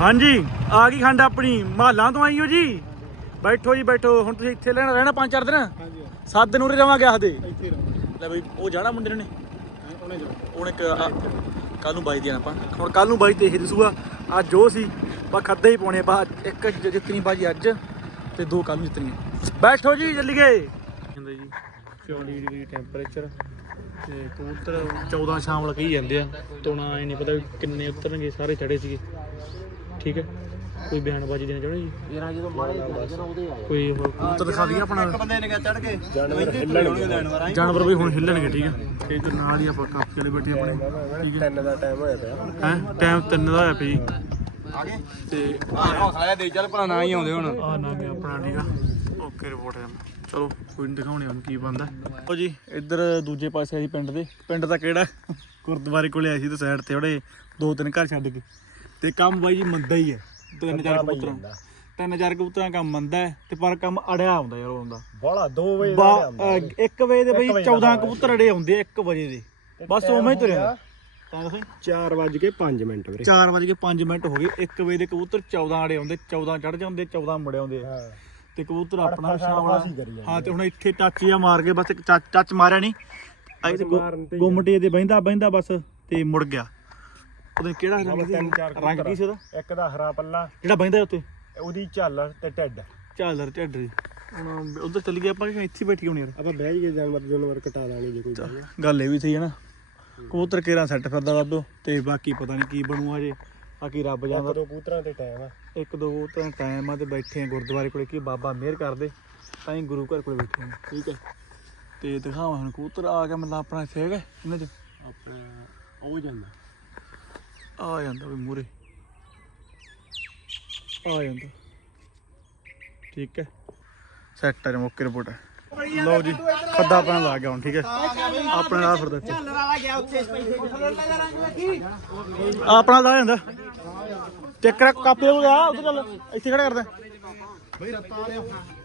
ਹਾਂਜੀ ਆ ਗਈ ਖੰਡ ਆਪਣੀ ਮਹੱਲਾ ਤੋਂ ਆਈ ਹੋ ਜੀ? ਬੈਠੋ ਜੀ ਬੈਠੋ ਹੁਣ ਤੁਸੀਂ ਇੱਥੇ ਲੈਣਾ ਰਹਿਣਾ ਪੰਜ ਚਾਰ ਦਿਨ? ਸੱਤ ਦਿਨ ਉਰੇ ਰਵਾਂਗੇ ਆਖਦੇ ਲੈ ਬਈ ਉਹ ਜਾਣਾ ਮੁੰਡੇ ਨੇ? ਉਹਨੇ ਕੱਲ ਨੂੰ ਬਾਈ ਦੀਆਂ ਆਪਾਂ। ਹੁਣ ਕੱਲ ਨੂੰ ਬਾਈ ਤੇ ਇਹ ਦਸੂਗਾ। ਅੱਜ ਉਹ ਸੀ ਬਾ ਖੱਦੇ ਹੀ ਪਾਉਣੇ ਬਾ ਇੱਕ ਜ- ਜਿੱਤਣੀ ਬਾਜੀ ਅੱਜ ਤੇ ਦੋ ਕੱਲ ਨੂੰ ਜਿੱਤਣੀਆਂ। ਬੈਠੋ ਜੀ ਚੱਲੀਏ ਕਹਿੰਦੇ ਜੀ 40 ਡਿਗਰੀ ਟੈਂਪਰੇਚਰ ਤੇ ਕਬੂਤਰ 14 ਸ਼ਾਮ ਵਾਲਾ ਕਹੀ ਜਾਂਦੇ ਆ। ਤੋਣਾ ਇਹ ਨਹੀਂ ਪਤਾ ਕਿੰਨੇ ਉਤਰਨਗੇ, ਸਾਰੇ ਚੜੇ ਸੀਗੇ। ਠੀਕ ਹੈ? ਕੋਈ ਬਿਆਨਬਾਜ਼ੀ ਦੇਣਾ ਚਾਹੁੰਦੇ ਜੀ? ਯਾਰ ਜਦੋਂ ਮਾਰੇ ਜਦੋਂ ਉਹਦੇ ਆਏ। ਕੋਈ ਹੋਰ ਕਬੂਤਰ ਦਿਖਾ ਦਈਏ ਆਪਣਾ। ਬੰਦੇ ਨੇ ਕਿਹਾ ਚੜ ਕੇ ਜਾਨਵਰ ਹਿੱਲਣਗੇ। ਲੈਣ ਵਾਰ ਜਾਨਵਰ ਵੀ ਹੁਣ ਹਿੱਲਣਗੇ ਠੀਕ ਹੈ। ਤੇ ਇਧਰ ਨਾਲ ਹੀ ਆਪਾਂ ਕਾਫੀ ਵਾਲੇ ਬੈਠੇ ਆਪਣੇ ਠੀਕ ਹੈ। ਤਿੰਨ ਦਾ ਟਾਈਮ ਹੋਇਆ ਪਿਆ। ਹੈ? ਟਾਈਮ 3 ਦਾ ਹੋਇਆ ਪਿਆ ਜੀ। ਆ ਗਏ? ਤੇ ਹੌਸਲਾ ਦੇ ਚੱਲ ਭਲਾ ਨਾ ਹੀ ਆਉਂਦੇ ਹੁਣ। ਆ ਨਾ ਗਿਆ ਆਪਣਾ ਠੀਕ ਆ। ਓਕੇ ਰਿਪੋਰਟ ਹੈ। ਚਲੋ ਕੋਈ ਨਹੀਂ ਦਿਖਾਉਣੇ ਹੁਣ ਕੀ ਬੰਦਾ ਲਓ ਜੀ ਇੱਧਰ ਦੂਜੇ ਪਾਸੇ ਆਈ ਪਿੰਡ ਦੇ। ਪਿੰਡ ਦਾ ਕਿਹੜਾ? ਗੁਰਦੁਆਰੇ ਕੋਲੇ ਆਈ ਸੀ ਤੇ ਸਾਈਡ ਤੇ ਉਹਦੇ ਦੋ ਤਿੰਨ ਘਰ ਛੱਡ ਕੇ। ਤੇ ਕੰਮ ਬਾਈ ਜੀ ਮੰਦਾ ਹੀ ਹੈ। ਤਿੰਨ ਚਾਰ ਕਬੂਤਰਾਂ। ਤਿੰਨ ਚਾਰ ਕਬੂਤਰਾਂ ਕੰਮ ਮੰਦਾ ਹੈ ਤੇ ਪਰ ਕੰਮ ਅੜਿਆ ਆਉਂਦਾ ਯਾਰ ਉਹਦਾ ਬੋਲਾ 2 ਵਜੇ 1 ਵਜੇ ਦੇ ਬਈ 14 ਕਬੂਤਰ ਅੜੇ ਆਉਂਦੇ 1 ਵਜੇ ਦੇ। ਬਸ ਉਵੇਂ ਹੀ ਤੁਰਿਆ। ਤਾਂ ਦੱਸੋ। 4 ਵਜ ਕੇ 5 ਮਿੰਟ ਵੀਰੇ। 4 ਵਜੇ ਕੇ 5 ਮਿੰਟ ਹੋ ਗਏ। 1 ਵਜੇ ਦੇ ਕਬੂਤਰ 14 ਅੜੇ ਆਉਂਦੇ 14 ਚੜ ਜਾਂਦੇ 14 ਮੁੜੇ ਆਉਂਦੇ ਤੇ ਕਬੂਤਰ ਆਪਣਾ ਸ਼ਾਮ ਵਾਲਾ ਹਾਂ ਤੇ ਹੁਣ ਇੱਥੇ ਟੱਚ ਜਿਹਾ ਮਾਰ ਕੇ ਬਸ ਇੱਕ ਟੱਚ ਮਾਰਿਆ ਨਹੀਂ ਆਈ ਤੇ ਗੁੰਮਟੇ ਦੇ ਬਹਿੰਦਾ ਬਹਿੰਦਾ ਬਸ ਤੇ ਮੁੜ ਗਿਆ। ਉਹਦੇ ਕਿਹੜਾ ਰੰਗ ਸੀ ਰੰਗ ਕੀ ਸੀ ਉਹਦਾ ਇੱਕ ਦਾ ਹਰਾ ਪੱਲਾ। ਜਿਹੜਾ ਬਹਿੰਦਾ ਉੱਤੇ ਉਹਦੀ ਝਾਲਰ ਤੇ ਟੱਡ ਝਾਲਰ ਝੱਡਰੀ ਹੁਣ ਉਧਰ ਚੱਲ ਗਏ ਆਪਾਂ ਕਿ ਇੱਥੇ ਬੈਠੀ ਹੋਣੀ ਯਾਰ। ਆਪਾਂ ਬਹਿ ਗਏ ਜਾਨਵਰ ਜਾਨਵਰ ਕਟਾ ਲਾਂਗੇ ਜੇ ਕੋਈ ਗੱਲ ਇਹ ਵੀ ਸਹੀ ਹੈ ਨਾ। ਕਬੂਤਰ ਕੇਰਾ ਸੈੱਟ ਫਿਰਦਾ ਬਾਬੋ? ਤੇ ਬਾਕੀ ਪਤਾ ਨਹੀਂ ਕੀ ਬਣੂ ਹਜੇ। ਬਾਕੀ ਰੱਬ ਜਾਣਦਾ ਦੋ ਕਬੂਤਰਾਂ ਤੇ ਟਾਈਮ ਆ। ਇੱਕ ਦੋ ਤਾਂ ਟਾਈਮ ਆ ਤੇ ਬੈਠੇ ਆ ਗੁਰਦੁਆਰੇ ਕੋਲੇ ਕੀ ਬਾਬਾ ਮਿਹਰ ਕਰਦੇ। ਤਾਂ ਹੀ ਗੁਰੂ ਘਰ ਕੋਲੇ ਬੈਠੇ ਆ ਠੀਕ ਹੈ। ਤੇ ਦਿਖਾਵਾਂ ਹੁਣ ਕਬੂਤਰ ਆ ਗਿਆ ਮਤਲਬ ਆਪਣਾ ਇੱਥੇ ਹੈਗਾ ਇਹਨਾਂ ਚ। ਆਪਣਾ ਉਹ ਜਾਂਦਾ। ਆ ਜਾਂਦਾ ਵੀ ਮੂਰੇ। ਆ ਜਾਂਦਾ। ਠੀਕ ਹੈ। ਸੈੱਟ ਹੈ ਓਕੇ ਰਿਪੋਰਟ ਲਓ ਜੀ ਖੱਦਾ ਆਪਣਾ ਲਾ ਗਿਆ ਹੁਣ, ਠੀਕ ਹੈ। ਆਪਣਾ ਲਾ ਫਿਰਦਾ ਇੱਥੇ। ਆਪਣਾ ਲਾ ਜਾਂਦਾ। ਚੱਕਰ ਕਾਪੀ ਹੋ ਗਿਆ, ਉਧਰ ਚੱਲ। ਇੱਥੇ ਖੜਾ ਕਰਦਾ।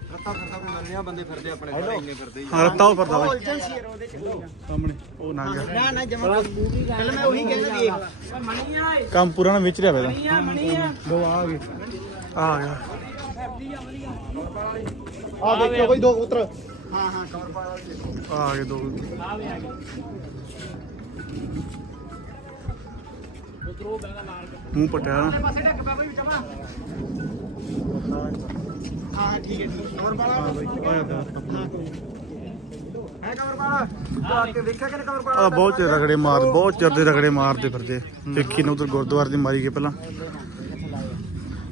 ਬੰਦੇ ਫਿਰਦੇ ਆਪਣੇ ਘਰੇ ਇੰਨੇ ਫਿਰਦੇ ਹਾਂ ਰੱਤਾ ਉਹ ਫਿਰਦਾ ਬਾਈ। ਸਾਹਮਣੇ ਉਹ ਨਾ ਗਿਆ। ਨਾ ਨਾ ਜਮਾ ਕੱਲ ਮੈਂ ਉਹੀ ਕਹਿੰਦਾ ਦੇਖ ਕੰਮ ਪੂਰਾ ਨਾ ਵਿਚ ਰਿਹਾ ਪਹਿਲਾਂ ਦੋ ਆ ਗਏ। ਆ ਆ ਗਿਆ। ਆ ਦੇਖੋ ਬਈ ਦੋ ਕਬੂਤਰ। ਆ ਗਏ ਦੋ ਮੂੰਹ ਪਟਿਆ। ਨਾ ਹਾਂ ਠੀਕ ਹੈ ਠੀਕ ਹੋਰ ਬਾਲਾ। ਆ ਬਹੁਤ ਚਿਰ ਰਗੜੇ ਮਾਰ ਬਹੁਤ ਚਿਰ ਦੇ ਰਗੜੇ ਮਾਰਦੇ ਫਿਰਦੇ। ਵੇਖੀ ਨਾ ਉਧਰ ਗੁਰਦੁਆਰੇ ਦੀ ਮਾਰੀ ਗਏ ਪਹਿਲਾਂ।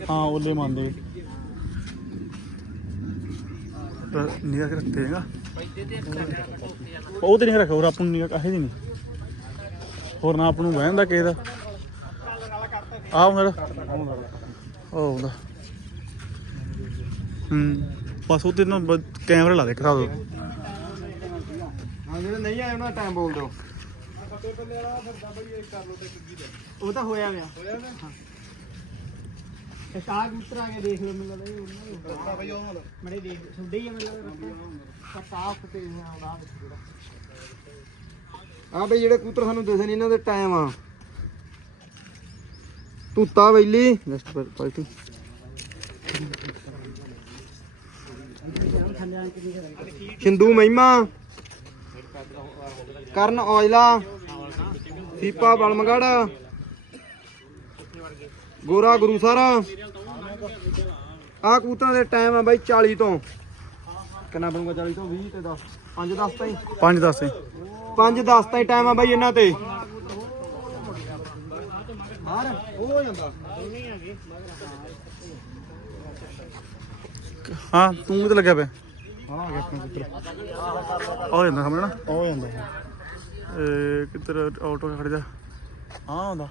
ਹਾਂ ਉਹਲੇ ਮੰਨਦੇ। ਨਿਗਾਹ ਰੱਖਤੇ ਹੈਗਾ ਉਹ ਤੇ ਨਹੀਂ ਰੱਖਿਆ ਹੋਰ ਆਪ ਨੂੰ ਨਿਗਾਹ ਕਾਹੇ ਦੀ ਨਹੀਂ ਹੋਰ ਨਾ ਆਪ ਨੂੰ ਵਹਿੰਦਾ ਕਿਸੇ ਦਾ। ਆਹ ਉਹ ਹੁੰਦਾ ਹੂੰ। ਬਸ ਉਹਦੇ ਨਾਲ ਬ- ਕੈਮਰਾ ਲਾ ਦੇ ਕਰਾ ਦੋ ਹਾਂ ਜਿਹੜੇ ਨਹੀਂ ਆਏ ਉਹਨਾਂ ਦਾ ਟਾਈਮ ਬੋਲ ਦਿਓ। ਉਹ ਤਾਂ ਹੋਇਆ ਗਿਆ ਤੇ ਕਾਗ ਉਤਰ ਆ ਕੇ ਦੇਖ ਲਓ ਮੈਨੂੰ ਲੱਗਦਾ ਇਹ ਉਹਨਾਂ ਦਾ ਮੜੇ ਦੇਖ ਛੁੱਡੇ ਹੀ ਆ ਮੈਨੂੰ ਲੱਗਦਾ ਸਾਫ਼ ਤੇ ਆਉਂਦਾ ਵਿੱਚ ਜਿਹੜਾ। ਆ ਬਈ ਜਿਹੜੇ ਕਬੂਤਰ ਸਾਨੂੰ ਦਿਸੇ ਨਹੀਂ ਇਹਨਾਂ ਦੇ ਟਾਈਮ ਆ। ਤੂਤਾ ਵੈਲੀ ਨੈਕਸਟ ਪਾਰਟੀ ਸਿੰਧੂ ਮਹਿਮਾ ਕਰਨ ਔਜਲਾ ਸੀਪਾ ਬਲਮਗੜ ਗੋਰਾ ਗੁਰੂਸਰ ਆ ਕੂਤਾਂ ਦੇ ਟਾਈਮ ਆ ਬਾਈ 40 ਤੋਂ। ਕਿੰਨਾ ਬਣੂਗਾ 40 ਤੋਂ? 20 ਤੇ 10 5 10 ਤਾਈਂ। 5 10 5 10 ਤਾਈਂ ਟਾਈਮ ਆ ਬਾਈ ਇਹਨਾਂ ਤੇ। ਹਾਰ ਹੋ ਜਾਂਦਾ। ਹਾਂ ਤੂੰ ਕਿਤੇ ਲੱਗਿਆ ਪਿਆ। ਹਾਂ ਆ ਗਿਆ ਆਪਣਾ ਪੁੱਤਰ। ਆ ਜਾਂਦਾ ਸਾਹਮਣੇ ਨਾ? ਹੋ ਜਾਂਦਾ। ਇਹ ਕਿੱਧਰ ਆਟੋ ਖੜ ਜਾ? ਹਾਂ ਆਉਂਦਾ।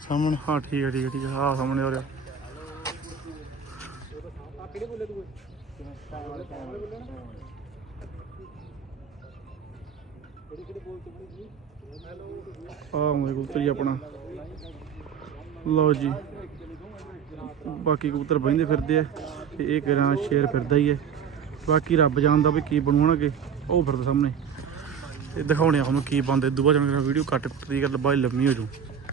ਸਾਹਮਣੇ ਹਾਂ ਠੀਕ ਹੈ ਠੀਕ ਹੈ ਠੀਕ ਹੈ ਹਾਂ ਸਾਹਮਣੇ ਆ ਰਿਹਾ। ਆ ਮੇਰੇ ਕਬੂਤਰ ਜੀ ਆਪਣਾ। ਲਓ ਜੀ। ਬਾਕੀ ਕਬੂਤਰ ਬਹਿੰਦੇ ਫਿਰਦੇ ਆ ਤੇ ਇਹ ਕਿਰਾਂ ਸ਼ੇਰ ਫਿਰਦਾ ਹੀ ਹੈ ਬਾਕੀ ਰੱਬ ਜਾਣਦਾ ਵੀ ਕੀ ਬਣੂ ਉਹ ਫਿਰਦਾ ਸਾਹਮਣੇ। ਤੇ ਦਿਖਾਉਣੇ ਆ ਤੁਹਾਨੂੰ ਕੀ ਬੰਦੇ ਦੂਆ ਜਣ ਵੀਡੀਓ ਕੱਟ ਦੀ ਗੱਲ ਬਾਈ ਲੰਮੀ ਹੋ ਜੂ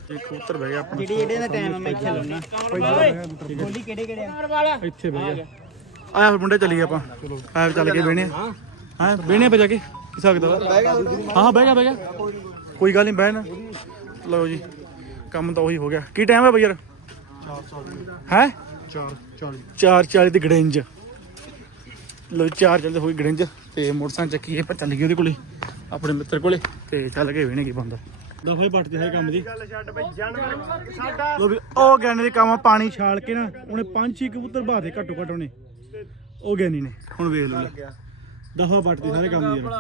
ਤੇ ਕਬੂਤਰ ਬਹਿ ਗਿਆ ਆਪਣਾ। ਜਿਹੜੀ ਇਹਦੇ ਦਾ ਟਾਈਮ ਮੈਂ ਇੱਥੇ ਲਾਉਣਾ। ਬੋਲੀ ਕਿਹੜੇ ਕਿਹੜੇ ਆ? ਇੱਥੇ ਬਹਿ ਗਿਆ। ਆਇਆ ਫਿਰ ਮੁੰਡੇ ਚੱਲੀਏ ਆਪਾਂ। ਆਇਆ ਚੱਲ ਕੇ ਬਹਿਣੇ ਹਾਂ ਬਹਿਣੇ ਪਾ ਜਾ ਕੇ? ਕੀ ਸਕਦਾ ਹਾਂ ਬਹਿ ਗਿਆ ਬਹਿ ਗਿਆ ਕੋਈ ਗੱਲ ਨਹੀਂ ਬਹਿਣ। ਲਓ ਜੀ ਕੰਮ ਤਾਂ ਉਹੀ ਹੋ ਗਿਆ। ਕੀ ਟਾਈਮ ਹੈ ਬਈ ਯਾਰ? ਹੈ? 4 40 ਦੀ ਗੜਿੰਜ ਲੋ 4 ਚੱਲਦੇ ਹੋਈ ਗੜਿੰਜ ਤੇ ਮੋਟਰਸਾਈਕਲ ਚੱਕੀ ਆਪਾਂ ਚੱਲ ਗਏ ਉਹਦੇ ਕੋਲੇ, ਆਪਣੇ ਮਿੱਤਰ ਕੋਲੇ, ਤੇ ਚੱਲ ਕੇ ਵੇਣੇ ਕੀ ਬੰਦਾ। ਦਫਾ ਹੀ ਪੱਟ ਤੇ ਹੈ ਕੰਮ ਦੀ। ਲੋ ਵੀ ਉਹ ਗਿਆਨੀ ਦੇ ਕੰਮ ਪਾਣੀ ਛਾਲ ਕੇ ਨਾ, ਉਹਨੇ ਪੰਜ ਛੇ ਕਬੂਤਰ ਬਾਦੇ ਘੱਟੋ ਘੱਟ ਉਹਨੇ। ਉਹ ਗਿਆਨੀ ਨੇ, ਹੁਣ ਵੇਖ ਲਓ ਜੀ ਦਫਾ ਪੱਟਦੇ ਸਾਰੇ ਕੰਮ ਦੀ ਯਾਰ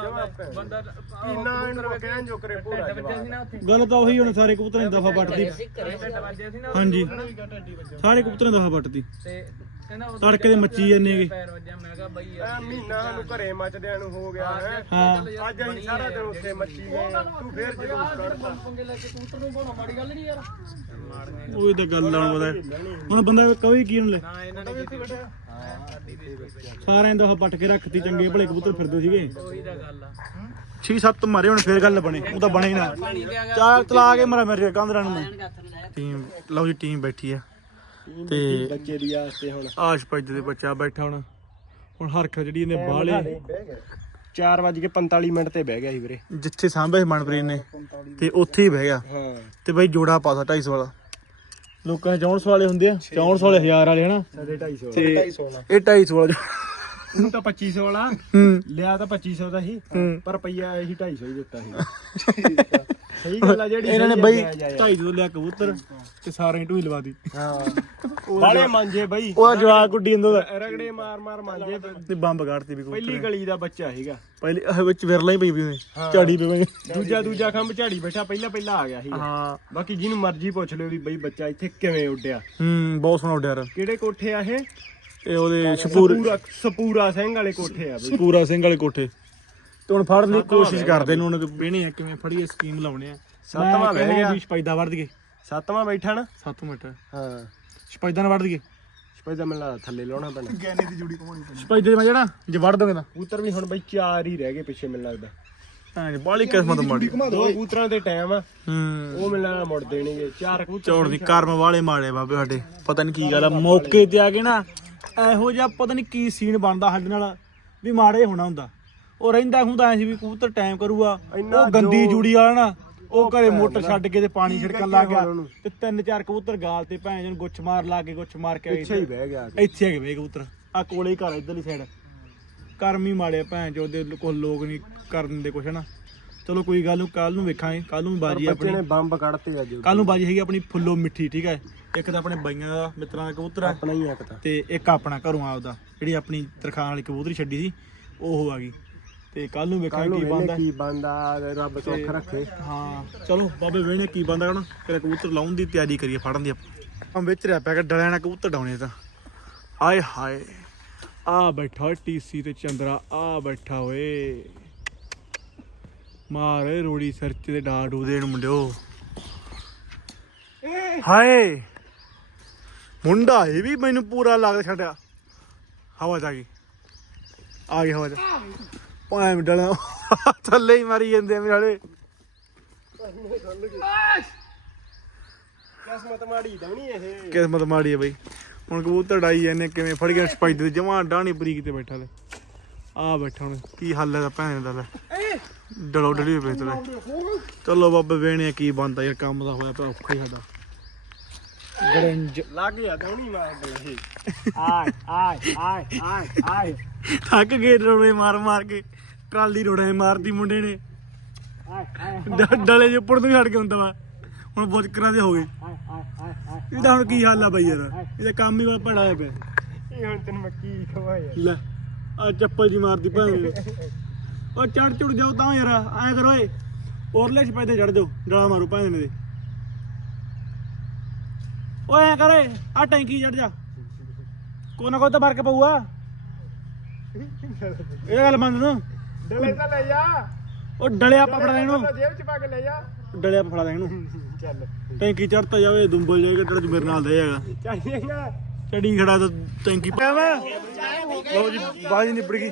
ਗੱਲ ਤਾਂ ਉਹੀ ਹੁਣ ਸਾਰੇ ਕਬੂਤਰਾਂ ਦੀ ਦਫਾ ਪੱਟਦੀ ਹਾਂਜੀ। ਸਾਰੇ ਕਬੂਤਰਾਂ ਦੀ ਦਫਾ ਪੱਟਦੀ ਤੜਕੇ ਦੇ ਮੱਚੀ ਜਾਂਦੇ ਮਹੀਨਾ ਨੂੰ ਘਰੇ ਮੱਚਦਿਆਂ ਨੂੰ ਹੋ ਗਿਆ ਹੈ ਅੱਜ ਅਸੀਂ ਸਾਰਾ ਦਿਨ ਉੱਥੇ ਮੱਚੀ ਗਏ। ਤੂੰ ਫੇਰ ਜਦੋਂ ਕੱਢਦਾ ਉਹੀ ਤਾਂ ਗੱਲ ਆ ਪਤਾ ਹੁਣ ਬੰਦਾ ਕਵੇ ਕੀ ਲੈ। ਸਾਰਿਆਂ ਦਾ ਪੱਟ ਕੇ ਰੱਖਤੀ ਚੰਗੇ ਭਲੇ ਕਬੂਤਰ ਫਿਰਦੇ ਸੀਗੇ। ਛੇ ਸੱਤ ਮਾਰੇ ਹੁਣ ਫੇਰ ਗੱਲ ਬਣੇ ਉਹ ਤਾਂ ਬਣੇ ਹੀ ਨਾ। ਚਾਰ ਚਲਾ ਕੇ ਮਰਾ ਮੇਰੇ ਕੰਧਰਾਂ ਨੂੰ ਮੈਂ। ਟੀਮ ਲਓ ਜੀ ਟੀਮ ਬੈਠੀ ਆ। ਤੇ ਬੱਚੇ ਦੀ ਆਸ ਤੇ ਹੁਣ ਆਸ਼ ਪੈਜ ਦੇ ਬੱਚਾ ਬੈਠਾ ਹੁਣ। ਹੁਣ ਹਰਖ ਜਿਹੜੀ ਇਹਨੇ ਬਾਲੇ 4:45 ਮਿੰਟ ਤੇ ਬਹਿ ਗਿਆ ਸੀ ਵੀਰੇ। ਜਿੱਥੇ ਸਾਂਭੇ ਸੀ ਮਨਪ੍ਰੀਤ ਨੇ ਤੇ ਉੱਥੇ ਹੀ ਬਹਿ ਗਿਆ। ਹਾਂ। ਤੇ ਬਈ ਜੋੜਾ ਪਾਸਾ 250 ਵਾਲਾ। ਲੋਕਾਂ ਦੇ 64 ਵਾਲੇ ਹੁੰਦੇ ਆ 64 ਵਾਲੇ 1000 ਵਾਲੇ ਹਨਾ? ਸਾਡੇ 250 ਤੇ ਇਹ 250 ਵਾਲਾ ਉਹਨੂੰ ਤਾਂ 2500 ਵਾਲਾ। ਹੂੰ। ਲਿਆ ਤਾਂ 2500 ਦਾ ਸੀ ਹੂੰ। ਪਰ ਰੁਪਈਆ ਇਹੀ 250 ਹੀ ਦਿੱਤਾ ਸੀ। ਸਹੀ ਗੱਲ ਆ ਜਿਹੜੀ ਇਹਨਾਂ ਨੇ ਸਹੀ ਬਈ ਆ, ਜਾਇਜ਼ ਆ। 250 ਤੋਂ ਲਿਆ ਕਬੂਤਰ ਤੇ ਸਾਰੇ ਢੂਈ ਲਵਾ ਦੀ ਹਾਂ ਬਾਲੇ ਮਾਂਜੇ ਬਈ। ਉਹ ਜਵਾਕ ਗੁੱਡੀ ਜਾਂਦਾ ਦਾ ਰਗੜੇ ਮਾਰ ਮਾਰ ਮਾਂਜੇ ਤੇ ਬੰਬ ਕੱਢਤੀ ਵੀ ਕਬੂਤਰ ਪਹਿਲੀ ਗਲੀ ਦਾ ਬੱਚਾ ਸੀਗਾ। ਪਹਿਲੀ ਇਹ ਵਿੱਚ ਵਿਰਲਾ ਹੀ ਪਈ ਵੀ ਉਹਨੇ। ਝਾੜੀ ਪਈ। ਦੂਜਾ ਦੂਜਾ ਖੰਭ ਝਾੜੀ ਬੈਠਾ ਪਹਿਲਾਂ ਪਹਿਲਾਂ ਆ ਗਿਆ ਸੀ ਹਾਂ। ਬਾਕੀ ਜਿਹਨੂੰ ਮਰਜ਼ੀ ਪੁੱਛ ਲਿਓ ਵੀ ਬਈ ਬੱਚਾ ਇੱਥੇ ਕਿਵੇਂ ਉੱਡਿਆ। ਹੂੰ ਬਹੁਤ ਸੋਹਣਾ ਉੱਡਿਆ ਯਾਰ। ਕਿਹੜੇ ਕੋਠੇ ਆ ਇਹ? ਇਹ ਉਹਦੇ ਸ਼ਪੂਰ ਸਪੂਰਾ ਸਪੂਰਾ ਸਿੰਘ ਵਾਲੇ ਕੋਠੇ ਆ ਬਈ। ਪੂਰਾ ਸਿੰਘ ਵਾਲੇ ਕੋਠੇ। ਤੇ ਹੁਣ ਫੜਨ ਦੀ ਕੋਸ਼ਿਸ਼ ਕਰਦੇ ਨੇ ਉਹਨਾਂ ਤੋਂ ਪੀਣੇ ਆ ਕਿਵੇਂ ਫੜੀਏ ਸਕੀਮ ਲਾਉਣੇ ਆ। ਸੱਤਵਾਂ ਬਹਿ ਗਿਆ। ਸਪਾਈਦਾ ਵੜ ਦਈਏ। ਸੱਤਵਾਂ ਬੈਠਾ ਨਾ 7 ਮਿੰਟ। ਹਾਂ। ਸਪਾਈਦਾ ਨਾਲ ਵੜ ਦਈਏ। ਸਪੈਦਾ ਮੈਨੂੰ ਲੱਗਦਾ ਥੱਲੇ ਲਾਉਣਾ ਪੈਣਾ। ਸਪਾਈਦੇ ਦੇ ਮੈਂ ਜਿਹੜਾ ਜੇ ਵੜ ਦੋਗੇ ਤਾਂ। ਕਬੂਤਰ ਵੀ ਹੁਣ ਬਈ ਚਾਰ ਹੀ ਰਹਿ ਗਏ ਪਿੱਛੇ ਮੈਨੂੰ ਲੱਗਦਾ। ਹਾਂ ਬਾਲੀ ਕਿਸਮਤ ਮਾੜੀ। ਦੋ ਕਬੂਤਰਾਂ ਦੇ ਟਾਈਮ ਆ। ਹੂੰ। ਉਹ ਮੈਨੂੰ ਲੱਗਦਾ ਮੁੜ ਦੇਣਗੇ। ਚਾਰ ਕਬੂਤਰ ਚੌੜ ਦੀ ਕਰਮ ਵਾਲੇ ਮਾੜੇ ਬਾਬੇ ਸਾਡੇ। ਪਤਾ ਨਹੀਂ ਕੀ ਗੱਲ ਆ ਮੌਕੇ ਤੇ ਆ ਕੇ ਨਾ ਇਹੋ ਜਿਹਾ ਪਤਾ ਨਹੀਂ ਕੀ ਸੀਨ ਬਣਦਾ ਸਾਡੇ ਨਾਲ ਵੀ ਮਾੜੇ ਹੋਣਾ ਹੁੰਦਾ। ਉਹ ਰਹਿੰਦਾ ਹੁੰਦਾ ਐ ਸੀ ਵੀ ਕਬੂਤਰ ਟਾਈਮ ਕਰੂਗਾ। ਇੰਨਾ ਉਹ ਗੰਦੀ ਜ਼ੋਰ। ਜੂੜੀ ਵਾਲਾ ਨਾ ਉਹ ਘਰੇ ਮੋਟਰ ਛੱਡ ਕੇ ਤੇ ਪਾਣੀ ਛਿੜਕਣ ਲੱਗ ਗਿਆ। ਉਹਨੂੰ। ਤੇ ਤਿੰਨ ਚਾਰ ਕਬੂਤਰ ਗਾਲ ਤੇ ਭੈਣ ਨੂੰ ਗੁੱਛ ਮਾਰ ਲਾ ਕੇ ਗੁੱਛ ਮਾਰ ਕੇ ਪਿੱਛੇ ਹੀ ਬਹਿ ਗਿਆ ਇੱਥੇ ਹੈਗੇ ਵੇ ਕਬੂਤਰ। ਆ ਕੋਲੇ ਹੀ ਘਰ ਇਧਰਲੀ ਸਾਈਡ ਕਰਮ ਹੀ ਮਾੜੇ ਆ ਭੈਣ ਜੋ ਦੇ ਕੋਲ ਲੋਕ ਨਹੀਂ ਕਰਨ ਦੇ ਕੁਛ ਨਾ ਚਲੋ ਕੋਈ ਗੱਲ ਨੂੰ ਕੱਲ ਨੂੰ ਵੇਖਾਂਗੇ। ਕੱਲ ਨੂੰ ਬਾਜੀ ਬੱਚੇ ਆਪਣੀ ਨੇ ਬੰਬ ਕੱਢਤੇ ਅੱਜ। ਕੱਲ ਨੂੰ ਬਾਜੀ ਹੈਗੀ ਆਪਣੀ ਫੁੱਲੋ ਮਿੱਠੀ ਠੀਕ ਹੈ। ਇੱਕ ਤਾਂ ਆਪਣੇ ਬਾਈਆਂ ਦਾ ਮਿੱਤਰਾਂ ਦਾ ਕਬੂਤਰ ਆਪਣਾ ਹੀ ਇੱਕ ਤਾਂ। ਤੇ ਇੱਕ ਆਪਣਾ ਘਰੋਂ ਆਪਦਾ ਜਿਹੜੀ ਆਪਣੀ ਤਰਖਾਨ ਵਾਲੀ ਕਬੂਤਰੀ ਛੱਡੀ ਸੀ ਉਹ ਆ ਗਈ। ਤੇ ਕੱਲ ਨੂੰ ਨੂੰ ਕੀ ਬੰਦਾ ਕੀ ਬੰਦਾ ਰੱਬ ਸੁੱਖ ਰੱਖੇ। ਹਾਂ ਚਲੋ ਬਾਬੇ ਵੇਣੇ ਕੀ ਬੰਦਾ ਕਹਣਾ ਕਿ ਕਬੂਤਰ ਲਾਉਣ ਦੀ ਤਿਆਰੀ ਕਰੀਏ ਫੜਨ ਦੀ ਆਪਾਂ। ਵਿੱਚ ਰਿਆ ਪਿਆ ਕਿ ਡਲਿਆਂ ਨਾਲ ਕਬੂਤਰ ਡਾਉਣੇ ਤਾਂ। ਹਾਏ ਹਾਏ। ਆ ਬੈਠਾ ਟੀਸੀ ਤੇ ਚੰਦਰਾ ਆ ਬੈਠਾ ਓਏ। ਮਾਰੇ ਰੋੜੀ ਸਰਚ ਤੇ ਡਾ ਡੂ ਦੇਣ ਮੁੰਡਿਓ। ਹਾਏ। ਮੁੰਡਾ ਇਹ ਵੀ ਮੈਨੂੰ ਪੂਰਾ ਲੱਗਦਾ ਛੱਡਿਆ। ਹਵਾ ਆ ਗਈ। ਆ ਗਈ ਹਵਾ ਚ। ਪਾਇਆ ਡਲਿਆ ਥੱਲੇ ਹੀ ਮਾਰੀ ਜਾਂਦੇ ਆ ਮੇਰੇ ਵਾਲੇ। ਕਿਸਮਤ ਮਾੜੀ ਨਹੀਂ ਇਹ। ਕਿਸਮਤ ਮਾੜੀ ਹੈ ਬਈ। ਹੁਣ ਕਬੂਤਰ ਡਾਈ ਜਾਂਦੇ ਕਿਵੇਂ ਫੜ ਗਿਆ ਸਪਾਈਡਰ ਦੇ ਜਮਾ ਡਾਣੀ ਬਰੀਕ ਤੇ ਬੈਠਾ ਲੈ। ਆ ਬੈਠਾ ਹੁਣ ਕੀ ਹੱਲ ਹੈ ਦਾ ਭੈਣ ਦਾ ਲੈ। ਡਲੋ ਡਲੀ ਹੋਈ ਪਈ ਤੇ ਚਲੋ ਬਾਬੇ ਵੇਣੇ ਕੀ ਬੰਦਾ ਯਾਰ ਕੰਮ ਦਾ ਹੋਇਆ ਪਿਆ ਔਖਾ ਹੀ ਸਾਡਾ। ਲੱਗ ਗਿਆ ਧੋਣੀ ਮਾਰ ਗਏ ਆਏ ਆਏ ਆਏ ਆਏ ਆਏ। ਥੱਕ ਗਏ ਰੋੜੇ ਮਾਰ ਮਾਰ ਕੇ ਟਰਾਲੀ ਰੋੜੇ ਮਾਰਦੀ ਮੁੰਡੇ ਨੇ। ਡ- ਡਲੇ ਜੇ ਉੱਪਰ ਤੋਂ ਹਟ ਕੇ ਹੁੰਦਾ ਵਾ ਹੁਣ ਬੁੱਚਕਰਾਂ ਦੇ ਹੋ ਗਏ। ਇਹਦਾ ਹੁਣ ਕੀ ਹਾਲ ਆ ਬਾਈ ਯਾਰ? ਇਹਦਾ ਕੰਮ ਹੀ ਬੜਾ ਭੜਾ ਹੋਇਆ ਪਿਆ। ਇਹ ਹੁਣ ਤੈਨੂੰ ਮੈਂ ਕੀ ਖਵਾਇਆ? ਲੈ ਆ ਚੱਪਲ ਜੀ ਮਾਰਦੀ ਭੈਣ ਨੇ। ਉਹ ਚੜ ਚੁੜ ਜਾਓ ਤਾਂ ਯਾਰ ਐ ਕਰੋ ਏ ਔਰਲੇ ਚ ਪੈਦੇ ਚੜ ਜਾਓ ਡਾਲਾ ਮਾਰੂ ਭੈਣ ਨੇ ਦੇ। ਓਏ ਐ ਕਰੇ ਆ ਟੈਂਕੀ ਚੜ ਜਾ। ਕੋਈ ਨਾ ਕੋਈ ਤਾਂ ਮਾਰ ਕੇ ਪਊਆ ਇਹ ਗੱਲ ਮੰਨ ਨੂੰ ਡਲੇ ਤਾਂ ਲੈ ਜਾ। ਉਹ ਡਲਿਆ ਆਪਾਂ ਫੜਾ ਦੇਣ ਨੂੰ। ਜੇਬ ਚ ਪਾ ਕੇ ਲੈ ਜਾ। ਡਲਿਆ ਆਪਾਂ ਫੜਾ ਦੇਣ ਨੂੰ। ਚੱਲ। ਟੈਂਕੀ ਚੜਤਾ ਜਾਵੇ ਦੁੰਬਲ ਜਾਏਗਾ ਤੇਰਾ ਤੂੰ ਮੇਰੇ ਨਾਲ ਦੇ ਹੈਗਾ। ਚੜੀ ਖੜਾ ਤਾਂ ਟੈਂਕੀ ਲਓ ਜੀ ਬਾਜੀ ਨਿਬੜ ਗਈ।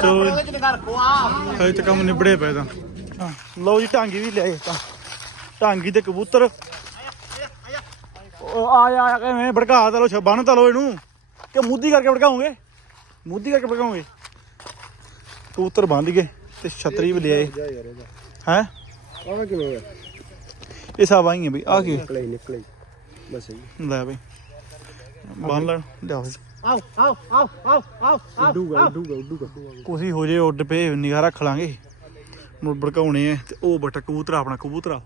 ਚਲੋ ਜੀ। ਹਜੇ ਤਾਂ ਕੰਮ ਨਿਬੜੇ ਪਏ ਤਾਂ। ਹਾਂ, ਲਓ ਜੀ ਟਾਂਗੀ ਵੀ ਲਿਆਏ ਤਾਂ। ਟਾਂਗੀ ਤੇ ਕਬੂਤਰ। ਉਹ ਆ ਜਾ ਆ ਕਿਵੇਂ ਭੜਕਾ ਤਾ ਲੋ ਛੱਬਾਂ ਤਾ ਲੋ ਇਹਨੂੰ। ਕਿ ਮੁੱਦੀ ਕਰਕੇ ਭੜਕਾਉਂਗੇ ਮੁੱਦੀ ਕਰਕੇ ਭੜਕਾਉਂਗੇ ਕਬੂਤਰ ਬੰਦ ਗਏ ਤੇ ਛਤਰੀ ਵੀ ਲਿਆਏ। ਹੈ? ਆਹ ਕਿਵੇਂ ਇਹ ਸਭ ਆਈ ਹੈ ਬਈ ਆ ਕੀ? ਨਿਕਲੇ ਨਿਕਲੇ ਬਸ ਲੈ ਬਈ ਬੰਨ ਲੈ ਲਿਆਓ। ਆਓ ਆਓ ਆਓ ਆਓ ਆਓ ਉੱਡੂਗਾ ਉੱਡੂਗਾ ਉੱਡੂਗਾ। ਕੁਛ ਹੀ ਹੋ ਜੇ ਉੱਡ ਪਏ ਨਿਗਾਹ ਰੱਖ ਲਾਂਗੇ। ਮੁੜ ਭੜਕਾਉਣੇ ਆ ਤੇ ਉਹ ਬਟਾ ਕਬੂਤਰਾ ਆਪਣਾ ਕਬੂਤਰਾ।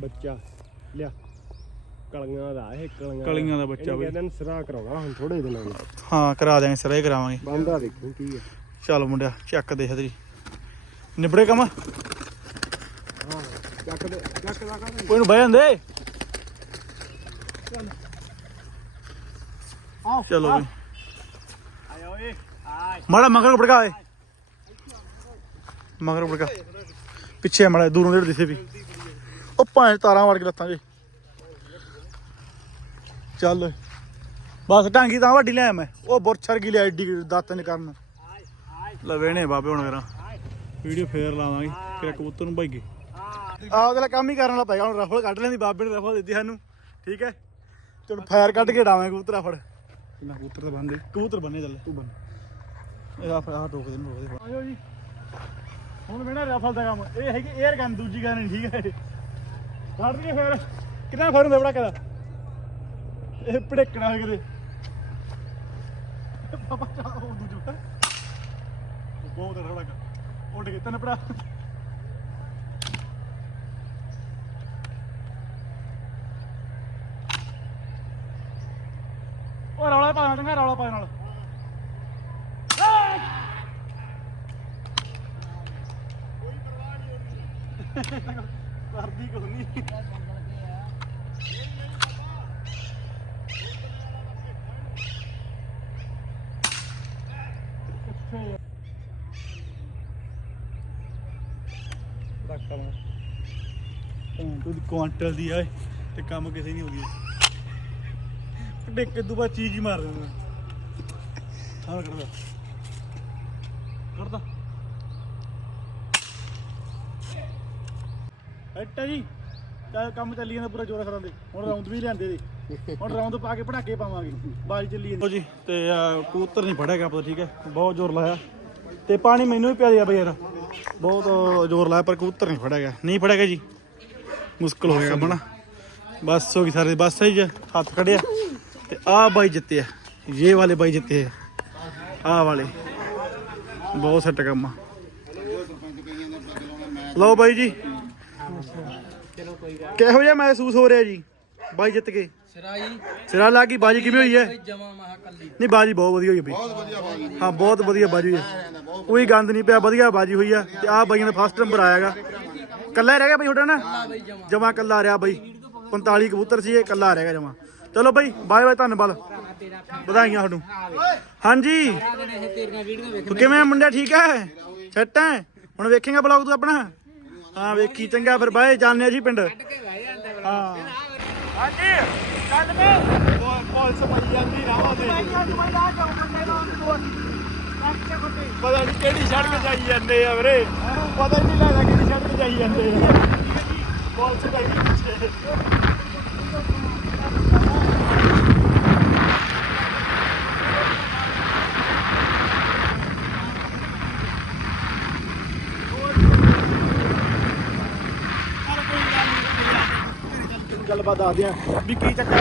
ਬੱਚਾ ਲਿਆ। ਕਲੀਆਂ ਦਾ ਇਹ ਕਲੀਆਂ ਕਲੀਆਂ ਦਾ ਬੱਚਾ ਬਈ। ਕਹਿੰਦੇ ਨੇ ਸਿਰਾ ਕਰਾਉਣਾ ਹੁਣ ਥੋੜੇ ਦਿਨਾਂ ਨੂੰ। ਹਾਂ ਕਰਾ ਦਿਆਂਗੇ ਸਰੇ ਕਰਾਵਾਂਗੇ। ਬੰਦਾ ਦੇਖੋ ਕੀ ਹੈ ਚੱਲ ਮੁੰਡਿਆ ਚੱਕ ਦੇ ਹਦਰੀ ਨਿਬੜੇ ਕੰਮ? ਚੱਕ ਦੇ ਚੱਕ ਦਾ ਕਰ ਕੋਈ ਨੂੰ ਬਹਿ ਜਾਂਦੇ? ਚਲੋ ਓਏ ਆਏ। ਮਾੜਾ ਮਗਰ ਭੜਕਾ ਏ ਮਗਰ ਭੜਕਾ ਪਿੱਛੇ ਮਾੜਾ ਦੂਰੋਂ ਜਿਹੜੇ ਦਿਸੇ ਵੀ। ਉਹ ਭਾਂ ਤਾਰਾਂ ਵੜ ਕੇ ਲੱਤਾਂ 'ਚ ਚੱਲ। ਬਸ ਟਾਂਗੀ ਤਾਂ ਵੱਡੀ ਲਿਆ ਮੈਂ। ਉਹ ਬੁਰਛਰ ਕੀ ਲਿਆ ਏਡੀ ਦਾਤਨ ਕਰਨ। ਲਵੇਣੇ ਬਾਬੇ ਹੁਣ ਕਰਾਂ ਵੀਡੀਓ ਫੇਰ ਲਾਵਾਂਗੇ ਫਿਰ ਕਬੂਤਰ ਨੂੰ ਭਾਈਗੇ ਆਹ ਉਹਦਾ ਕੰਮ ਹੀ ਕਰਨ ਵਾਲਾ ਪਏਗਾ ਹੁਣ ਰਫਲ ਕੱਢ ਲੈਂਦੀ ਬਾਬੇ ਨੇ ਰਫਲ ਦਿੱਤੀ ਸਾਨੂੰ। ਠੀਕ ਹੈ? ਚਲ ਫਾਇਰ ਕੱਢ ਕੇ ਡਾਵਾਂਗੇ ਕਬੂਤਰ ਫੜ ਕਿੰਨਾ ਕਬੂਤਰ ਤਾਂ ਬੰਦੇ ਕਬੂਤਰ ਬੰਨੇ ਚੱਲ। ਤੂੰ ਬੰਨ ਇਹ ਆ ਆ ਟੋਕ ਦੇ ਨੂੰ ਰੋਕ ਦੇ ਆਇਓ ਜੀ। ਹੁਣ ਮੇਰਾ ਰਫਲ ਦਾ ਕੰਮ। ਇਹ ਹੈਗੀ 에ਅਰ ਗਨ ਦੂਜੀ ਗਨ ਨਹੀਂ ਠੀਕ ਹੈ ਕੱਢ ਕੇ ਫੇਰ। ਕਿੰਨਾ ਫੇਰ ਹੁੰਦਾ ਬੜਾ ਕਦਾ ਇਹ ਭੜਕਣਾ ਹੋਏ ਕਿਤੇ। ਪਾਪਾ ਚਾ ਉਹ ਦੂਜਾ। ਬਹੁਤ ਰੜਾ ਉੱਡ ਕੇ ਤਨ ਪੜਾ ਉਹ ਰੌਲਾ ਪਾ ਨਾਲ। ਕਰਦੀ ਕੁਛ ਨਹੀਂ ਰੱਖ ਲਾ। ਤੂੰ ਕੁਆਂਟਲ ਦੀ ਆਏ ਤੇ ਕੰਮ ਕਿਸੇ ਨਹੀਂ ਹੋ ਗਿਆ ਡਿੱਕ ਦੂ ਬਾ ਚੀਜ਼ ਹੀ ਮਾਰ ਦਿੰਦਾ ਹਾਂ ਕਰਦਾ ਕਰਦਾ ਹੱਟਾ ਜੀ। ਚੱਲ ਕੰਮ ਚੱਲੀ ਜਾਂਦਾ ਪੂਰਾ ਜੋਰ ਖਰਾਂ ਦੇ। ਹੁਣ ਰਾਉਂਡ ਵੀ ਲਿਆਂਦੇ ਦੇ। ਹੁਣ ਰਾਉਂਡ ਪਾ ਕੇ ਪੜਾਕੇ ਪਾਵਾਂਗੇ। ਬਾਜੀ ਚੱਲੀ ਜਾਂਦੀ। ਜੀ ਤੇ ਆਹ, ਨਹੀਂ ਫੜਿਆਗਾ ਪਤਾ ਠੀਕ ਹੈ। ਬਹੁਤ ਜ਼ੋਰ ਲਾਇਆ। ਤੇ ਪਾਣੀ ਮੈਨੂੰ ਵੀ ਪਿਆ ਦਿਆ ਬਈ ਯਾਰ ਬਹੁਤ ਜ਼ੋਰ ਲਾਇਆ ਪਰ ਕਬੂਤਰ ਨਹੀਂ ਗਿਆ। ਨਹੀਂ ਫੜਿਆ ਗਿਆ ਜੀ। ਮੁਸ਼ਕਲ ਹੋ ਗਿਆ ਕੰਮ ਨਾ। ਬਸ ਹੋ ਗਈ ਸਾਰੇ ਬਸ ਸਹੀ ਜੇ। ਹੱਥ ਖੜਿਆ ਤੇ ਆ ਬਾਈ ਜਿੱਤੇ ਆ। ਇਹ ਵਾਲੇ ਬਾਈ ਜਿੱਤੇ ਆ। ਆ ਵਾਲੇ। ਬਹੁਤ ਸੱਟ ਕੰਮ ਆ। ਲਓ ਬਾਈ ਜੀ। ਕਿਹੋ ਜਿਹਾ ਮਹਿਸੂਸ ਹੋ ਰਿਹਾ ਜੀ? ਬਾਈ ਜਿੱਤ ਕੇ। ਸਿਰਾਈ ਸਿਰਾ ਲਾ ਗਈ। ਬਾਜੀ ਕਿਵੇਂ ਹੋਈ ਹੈ? ਜਮਾ ਮਹਾ ਕੱਲੀ ਨਹੀਂ ਬਾਜੀ ਬਹੁਤ ਵਧੀਆ ਹੋਈ ਬਈ। ਬਹੁਤ ਵਧੀਆ ਬਾਜੀ। ਹਾਂ ਬਹੁਤ ਵਧੀਆ ਬਾਜੀ ਹੋਈ ਹੈ ਕੋਈ ਗੰਦ ਨਹੀਂ ਪਿਆ। ਵਧੀਆ ਬਾਜੀ ਹੋਈ ਆ। ਤੇ ਆ ਬਾਈਆਂ ਦਾ ਫਸਟ ਨੰਬਰ ਆਇਆਗਾ ਕੱਲਾ ਹੀ ਰਹਿ ਗਿਆ ਬਈ ਤੁਹਾਡਾ ਨਾ? ਜਮਾ। ਕੱਲਾ ਰਿਹਾ ਬਈ। 45 ਕਬੂਤਰ ਸੀ ਇਹ ਕੱਲਾ ਰਹਿ ਗਿਆ ਜਮਾ। ਚਲੋ ਬਈ ਬਾਏ ਬਾਏ ਧੰਨਵਾਦ। ਵਧਾਈਆਂ ਤੁਹਾਨੂੰ। ਹਾਂਜੀ। ਤੂੰ ਕਿਵੇਂ ਆ ਮੁੰਡਾ ਠੀਕ ਹੈ ਸੈੱਟ ਹੈ ਹੁਣ ਵੇਖੇਗਾ ਬਲੌਗ ਤੂੰ ਆਪਣਾ? ਹਾਂ ਵੇਖੀ ਚੰਗਾ ਫਿਰ ਬਾਏ ਜਾਣਿਆ ਜੀ ਪਿੰਡ। ਹਾਂ। ਹਾਂਜੀ ਚੱਲ ਵੇ ਪੁਲਿਸ ਪਈ ਜਾਂਦੀ ਰਾਹਾਂ ਤੇ ਪਤਾ ਨਹੀਂ ਕਿਹੜੀ ਸੜਕ ਜਾਈ ਜਾਂਦੇ ਆ ਵੀਰੇ। ਪਤਾ ਨਹੀਂ ਲੱਗਦਾ ਕਿਹੜੀ ਸੜਕ ਜਾਈ ਜਾਂਦੇ ਆ। ਪੁਲਿਸ ਪਈ ਪਿੱਛੇ। ਗੱਲਬਾਤ ਦੱਸਦੇ ਆ ਵੀ ਕੀ ਚੱਕਰ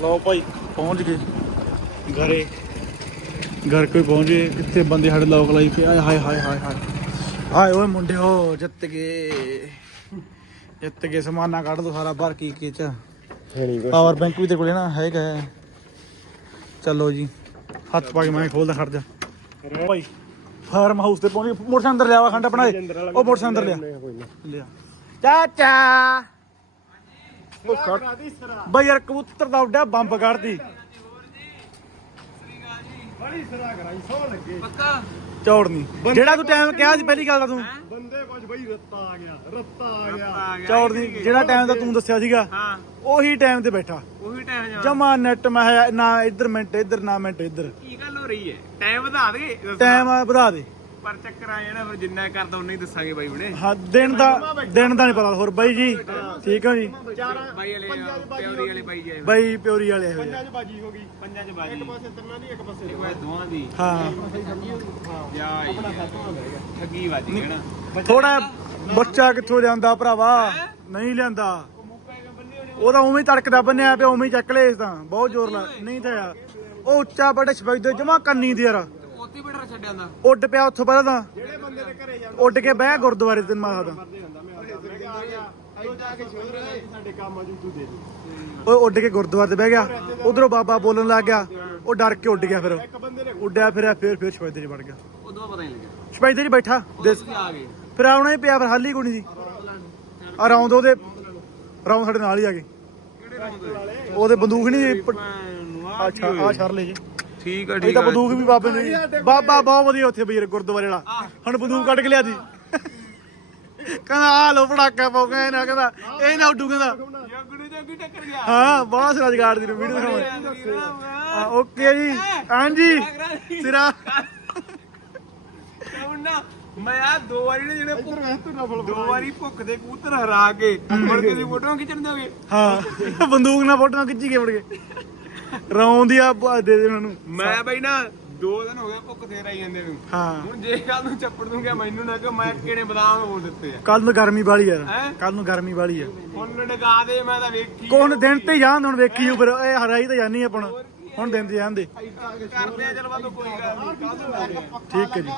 ਲਓ ਭਾਈ ਪਹੁੰਚ ਗਏ। ਘਰੇ। ਘਰ ਕੋਈ ਪਹੁੰਚੇ ਕਿੱਥੇ ਬੰਦੇ ਸਾਡੇ ਲੋਕ ਲਾਈ ਪਏ ਆਏ ਹਾਏ ਹਾਏ ਹਾਏ ਹਾਏ। ਹਾਏ ਓਏ ਮੁੰਡਿਓ ਜਿੱਤ ਗਏ। ਜਿੱਤ ਗਏ ਸਮਾਨਾ ਕੱਢ ਦੋ ਸਾਰਾ ਬਾਹਰ ਕੀ ਕੀ ਚ। ਪਾਵਰ ਬੈਂਕ ਵੀ ਤੇ ਕੋਲੇ ਨਾ ਹੈਗਾ। ਚਲੋ ਜੀ। ਹੱਥ ਪਾ ਕੇ ਮੈਂ ਖੋਲਦਾ ਖੜ ਜਾ। ਭਾਈ ਫਾਰਮ ਹਾਊਸ ਤੇ ਪਹੁੰਚ ਗਏ। ਮੋਟਰਸਾਈਕਲ ਅੰਦਰ ਲਿਆਵਾ ਖੰਡ ਆਪਣਾ ਇਹ। ਉਹ ਮੋਟਰਸਾਈਕਲ ਅੰਦਰ ਲਿਆ। ਲਿਆ। ਚਾਚਾ। ਉਹ ਬਈ ਯਾਰ ਕਬੂਤਰ ਦਾ ਉੱਡਿਆ ਬੰਬ ਕੱਢਦੀ। ਪੱਕਾ? ਚੌੜਨੀ ਜਿਹੜਾ ਤੂੰ ਟਾਈਮ ਕਿਹਾ ਸੀ ਪਹਿਲੀ ਗੱਲ ਦਾ ਤੂੰ। ਬੰਦੇ ਕੁਝ ਬਈ ਰੱਤਾ ਆ ਗਿਆ ਰੱਤਾ ਆ ਗਿਆ। ਚੌੜਨੀ ਜਿਹੜਾ ਟਾਈਮ ਦਾ ਤੂੰ ਦੱਸਿਆ ਸੀਗਾ ਹਾਂ। ਉਹੀ ਟਾਈਮ ਤੇ ਬੈਠਾ। ਉਹੀ ਟਾਈਮ ਜਮਾ ਨੈਟ ਮੈਂ ਕਿਹਾ ਨਾ ਇੱਧਰ ਮਿੰਟ ਇੱਧਰ ਨਾ ਮਿੰਟ ਇੱਧਰ। ਰਹੀ ਹੈ। ਟਾਈਮ ਵਧਾ ਦੇ ਟਾਈਮ ਵਧਾ ਦੇ। ਪਰ ਚੱਕਰ ਆ ਜਾਣਾ ਫਿਰ ਜਿੰਨਾ ਕਰਦਾ ਉਨਾ ਹੀ ਦੱਸਾਂਗੇ ਬਾਈ ਹੁਣੇ। ਹਾਂ ਦਿਨ ਦਾ ਦਿਨ ਦਾ ਨਹੀਂ ਪਤਾ ਹੋਰ ਬਾਈ ਜੀ। ਠੀਕ ਹੋ ਜੀ? ਬਾਈ ਵਾਲੇ ਵਾਲੇ ਬਾਈ ਬਾਈ ਪਿਓਰੀ ਵਾਲੇ ਇਹੋ ਜਿਹੇ। ਅੱਜ ਬਾਜੀ ਹੋ ਗਈ। ਪੰਜਾਂ ਚ ਬਾਜੀ। ਇੱਕ ਪਾਸੇ ਤਿੰਨਾਂ ਦੀ ਇੱਕ ਪਾਸੇ ਇੱਕ ਵਾਰ ਦੋਵਾਂ ਦੀ। ਹਾਂ। ਯਾ ਠੱਗੀ ਵੱਜ ਗਈ ਨਾ। ਥੋੜਾ ਬੱਚਾ ਕਿੱਥੋਂ ਲਿਆਂਦਾ ਭਰਾਵਾ? ਨਹੀਂ ਲਿਆਂਦਾ। ਉਹਦਾ ਉਵੇਂ ਹੀ ਤੜਕਦਾ ਬੰਨਿਆ ਪਿਆ ਉਵੇਂ ਹੀ ਚੱਕ ਲਏ ਇਸ ਤਾਂ। ਬਹੁਤ ਜ਼ੋਰ ਲਾ ਨਹੀਂ ਤਾਂ ਯਾਰ ਉਹ ਉੱਚਾ ਬੜਾ ਸਪੈਦੇ ਜਮਾ ਕੰਨੀ ਦੀ ਯਾਰ। ਉੱਥੇ ਬੈਠਾ ਛੱਡਿਆ ਦਾ ਉੱਡ ਪਿਆ ਉੱਥੋਂ ਪਹਿਲਾਂ ਤਾਂ। ਉੱਡ ਕੇ ਬਹਿ ਗੁਰਦੁਆਰੇ ਤੇ ਮਾਤਾ ਦਾ। ਤੂੰ ਉਹ ਉੱਡ ਕੇ ਗੁਰਦੁਆਰੇ ਤੇ ਬਹਿ ਗਿਆ। ਉਧਰੋਂ ਬਾਬਾ ਬੋਲਣ ਲੱਗ ਗਿਆ। ਉਹ ਡਰ ਕੇ ਉੱਡ ਗਿਆ ਫਿਰ। ਉੱਡਿਆ ਫਿਰਿਆ ਫਿਰ ਫਿਰ ਸਪੈਦੇ 'ਚ ਵੜ ਗਿਆ। ਉਦੋਂ ਪਤਾ ਨਹੀਂ ਲੱਗਿਆ। ਸਪੈਦੇ 'ਚ ਬੈਠਾ। ਦੇ- ਤੁਸੀਂ ਆ ਗਏ। ਫਿਰ ਆਉਣਾ ਹੀ ਪਿਆ ਫਿਰ ਹੱਲ ਕੋਈ ਨਹੀਂ ਸੀ। ਆ ਰੌਂਦ ਉਹਦੇ ਰੌਂਦ ਸਾਡੇ ਨਾਲ ਹੀ ਆ ਗਏ। ਉਹਦੇ ਬੰਦੂਕ ਨਹੀਂ ਆ ਅੱਛਾ ਆ ਛੜ ਲੈ ਜੀ। ਠੀਕ ਆ ਇਹ ਤਾਂ ਬੰਦੂਕ ਵੀ ਬਾਬੇ ਨੇ ਬਾਬਾ ਬਹੁਤ ਵਧੀਆ ਉੱਥੇ ਬਈ ਗੁਰਦੁਆਰੇ ਵਾਲਾ। ਹੁਣ ਬੰਦੂਕ ਕੱਢ ਕੇ ਲਿਆ ਦੀ ਕਹਿੰਦਾ ਆ ਲੋ ਪੜਾਕਾ ਪਾਉ ਗਏ ਨਾ ਕਹਿੰਦਾ ਇਹ ਨਾ ਉੱਡੂ ਕਹਿੰਦਾ। ਜੱਗੜੂ ਜੱਗੂ ਟੱਕਰ ਗਿਆ। ਹਾਂ ਬਹੁਤ ਸਿਰਾ ਜਗਾੜ ਦੀ ਵੀਡੀਓ ਦਿਖਾਵਾਂ ਓਕੇ ਜੀ। ਹਾਂਜੀ ਸਿਰਾ। ਨਾ? ਮੈਂ ਆ ਦੋ ਵਾਰੀ ਨੇ ਜਿਹੜੇ ਭੁੱਖ- ਦੋ ਵਾਰੀ ਭੁੱਖ ਦੇ ਕਬੂਤਰ ਹਰਾ ਕੇ। ਮੁੜ ਕੇ ਦੀ ਫੋਟੋਆਂ ਖਿੱਚਣ ਦੋਗੇ ਹਾਂ ਬੰਦੂਕ ਨਾਲ ਫੋਟੋਆਂ ਖਿੱਚੀ ਕੇ ਮੁੜ ਕੇ। ਰੌਂਦੀ ਆ ਬ- ਦੇ ਦੇ ਉਹਨਾਂ। ਨੂੰ ਮੈਂ ਬਈ ਨਾ ਦੋ ਦਿਨ ਹੋ ਗਏ ਭੁੱਖ ਤੇ ਰਹੀ ਜਾਂਦੇ ਨੂੰ। ਹਾਂ। ਹੁਣ ਜੇ ਕੱਲ ਨੂੰ ਚੱਪੜ ਦੂੰਗਾ ਮੈਨੂੰ ਨਾ ਕਿ ਮੈਂ ਕਿਹੜੇ ਬਦਾਮ ਹੋ ਦਿੱਤੇ ਆ? ਕੱਲ ਨੂੰ ਗਰਮੀ ਵਾਲੀ ਆ। ਹੈਂ? ਕੱਲ ਨੂੰ ਗਰਮੀ ਵਾਲੀ ਆ। ਹੁਣ ਲਗਾ ਦੇ ਮੈਂ ਤਾਂ ਵੇਖੀ ਕੋਣ ਦਿਨ ਤੇ ਜਾਣ ਹੁਣ ਵੇਖੀ ਫਿਰ ਇਹ ਹਰਾਈ ਤਾਂ ਜਾਨੀ ਆਪਣਾ। ਹੁਣ ਦਿਨ ਤੇ ਜਾਂਦੇ। ਕਰਦੇ ਆ ਚਲ ਬਾਬਾ ਕੋਈ ਗੱਲ ਨਹੀਂ। ਠੀਕ ਹੈ ਜੀ।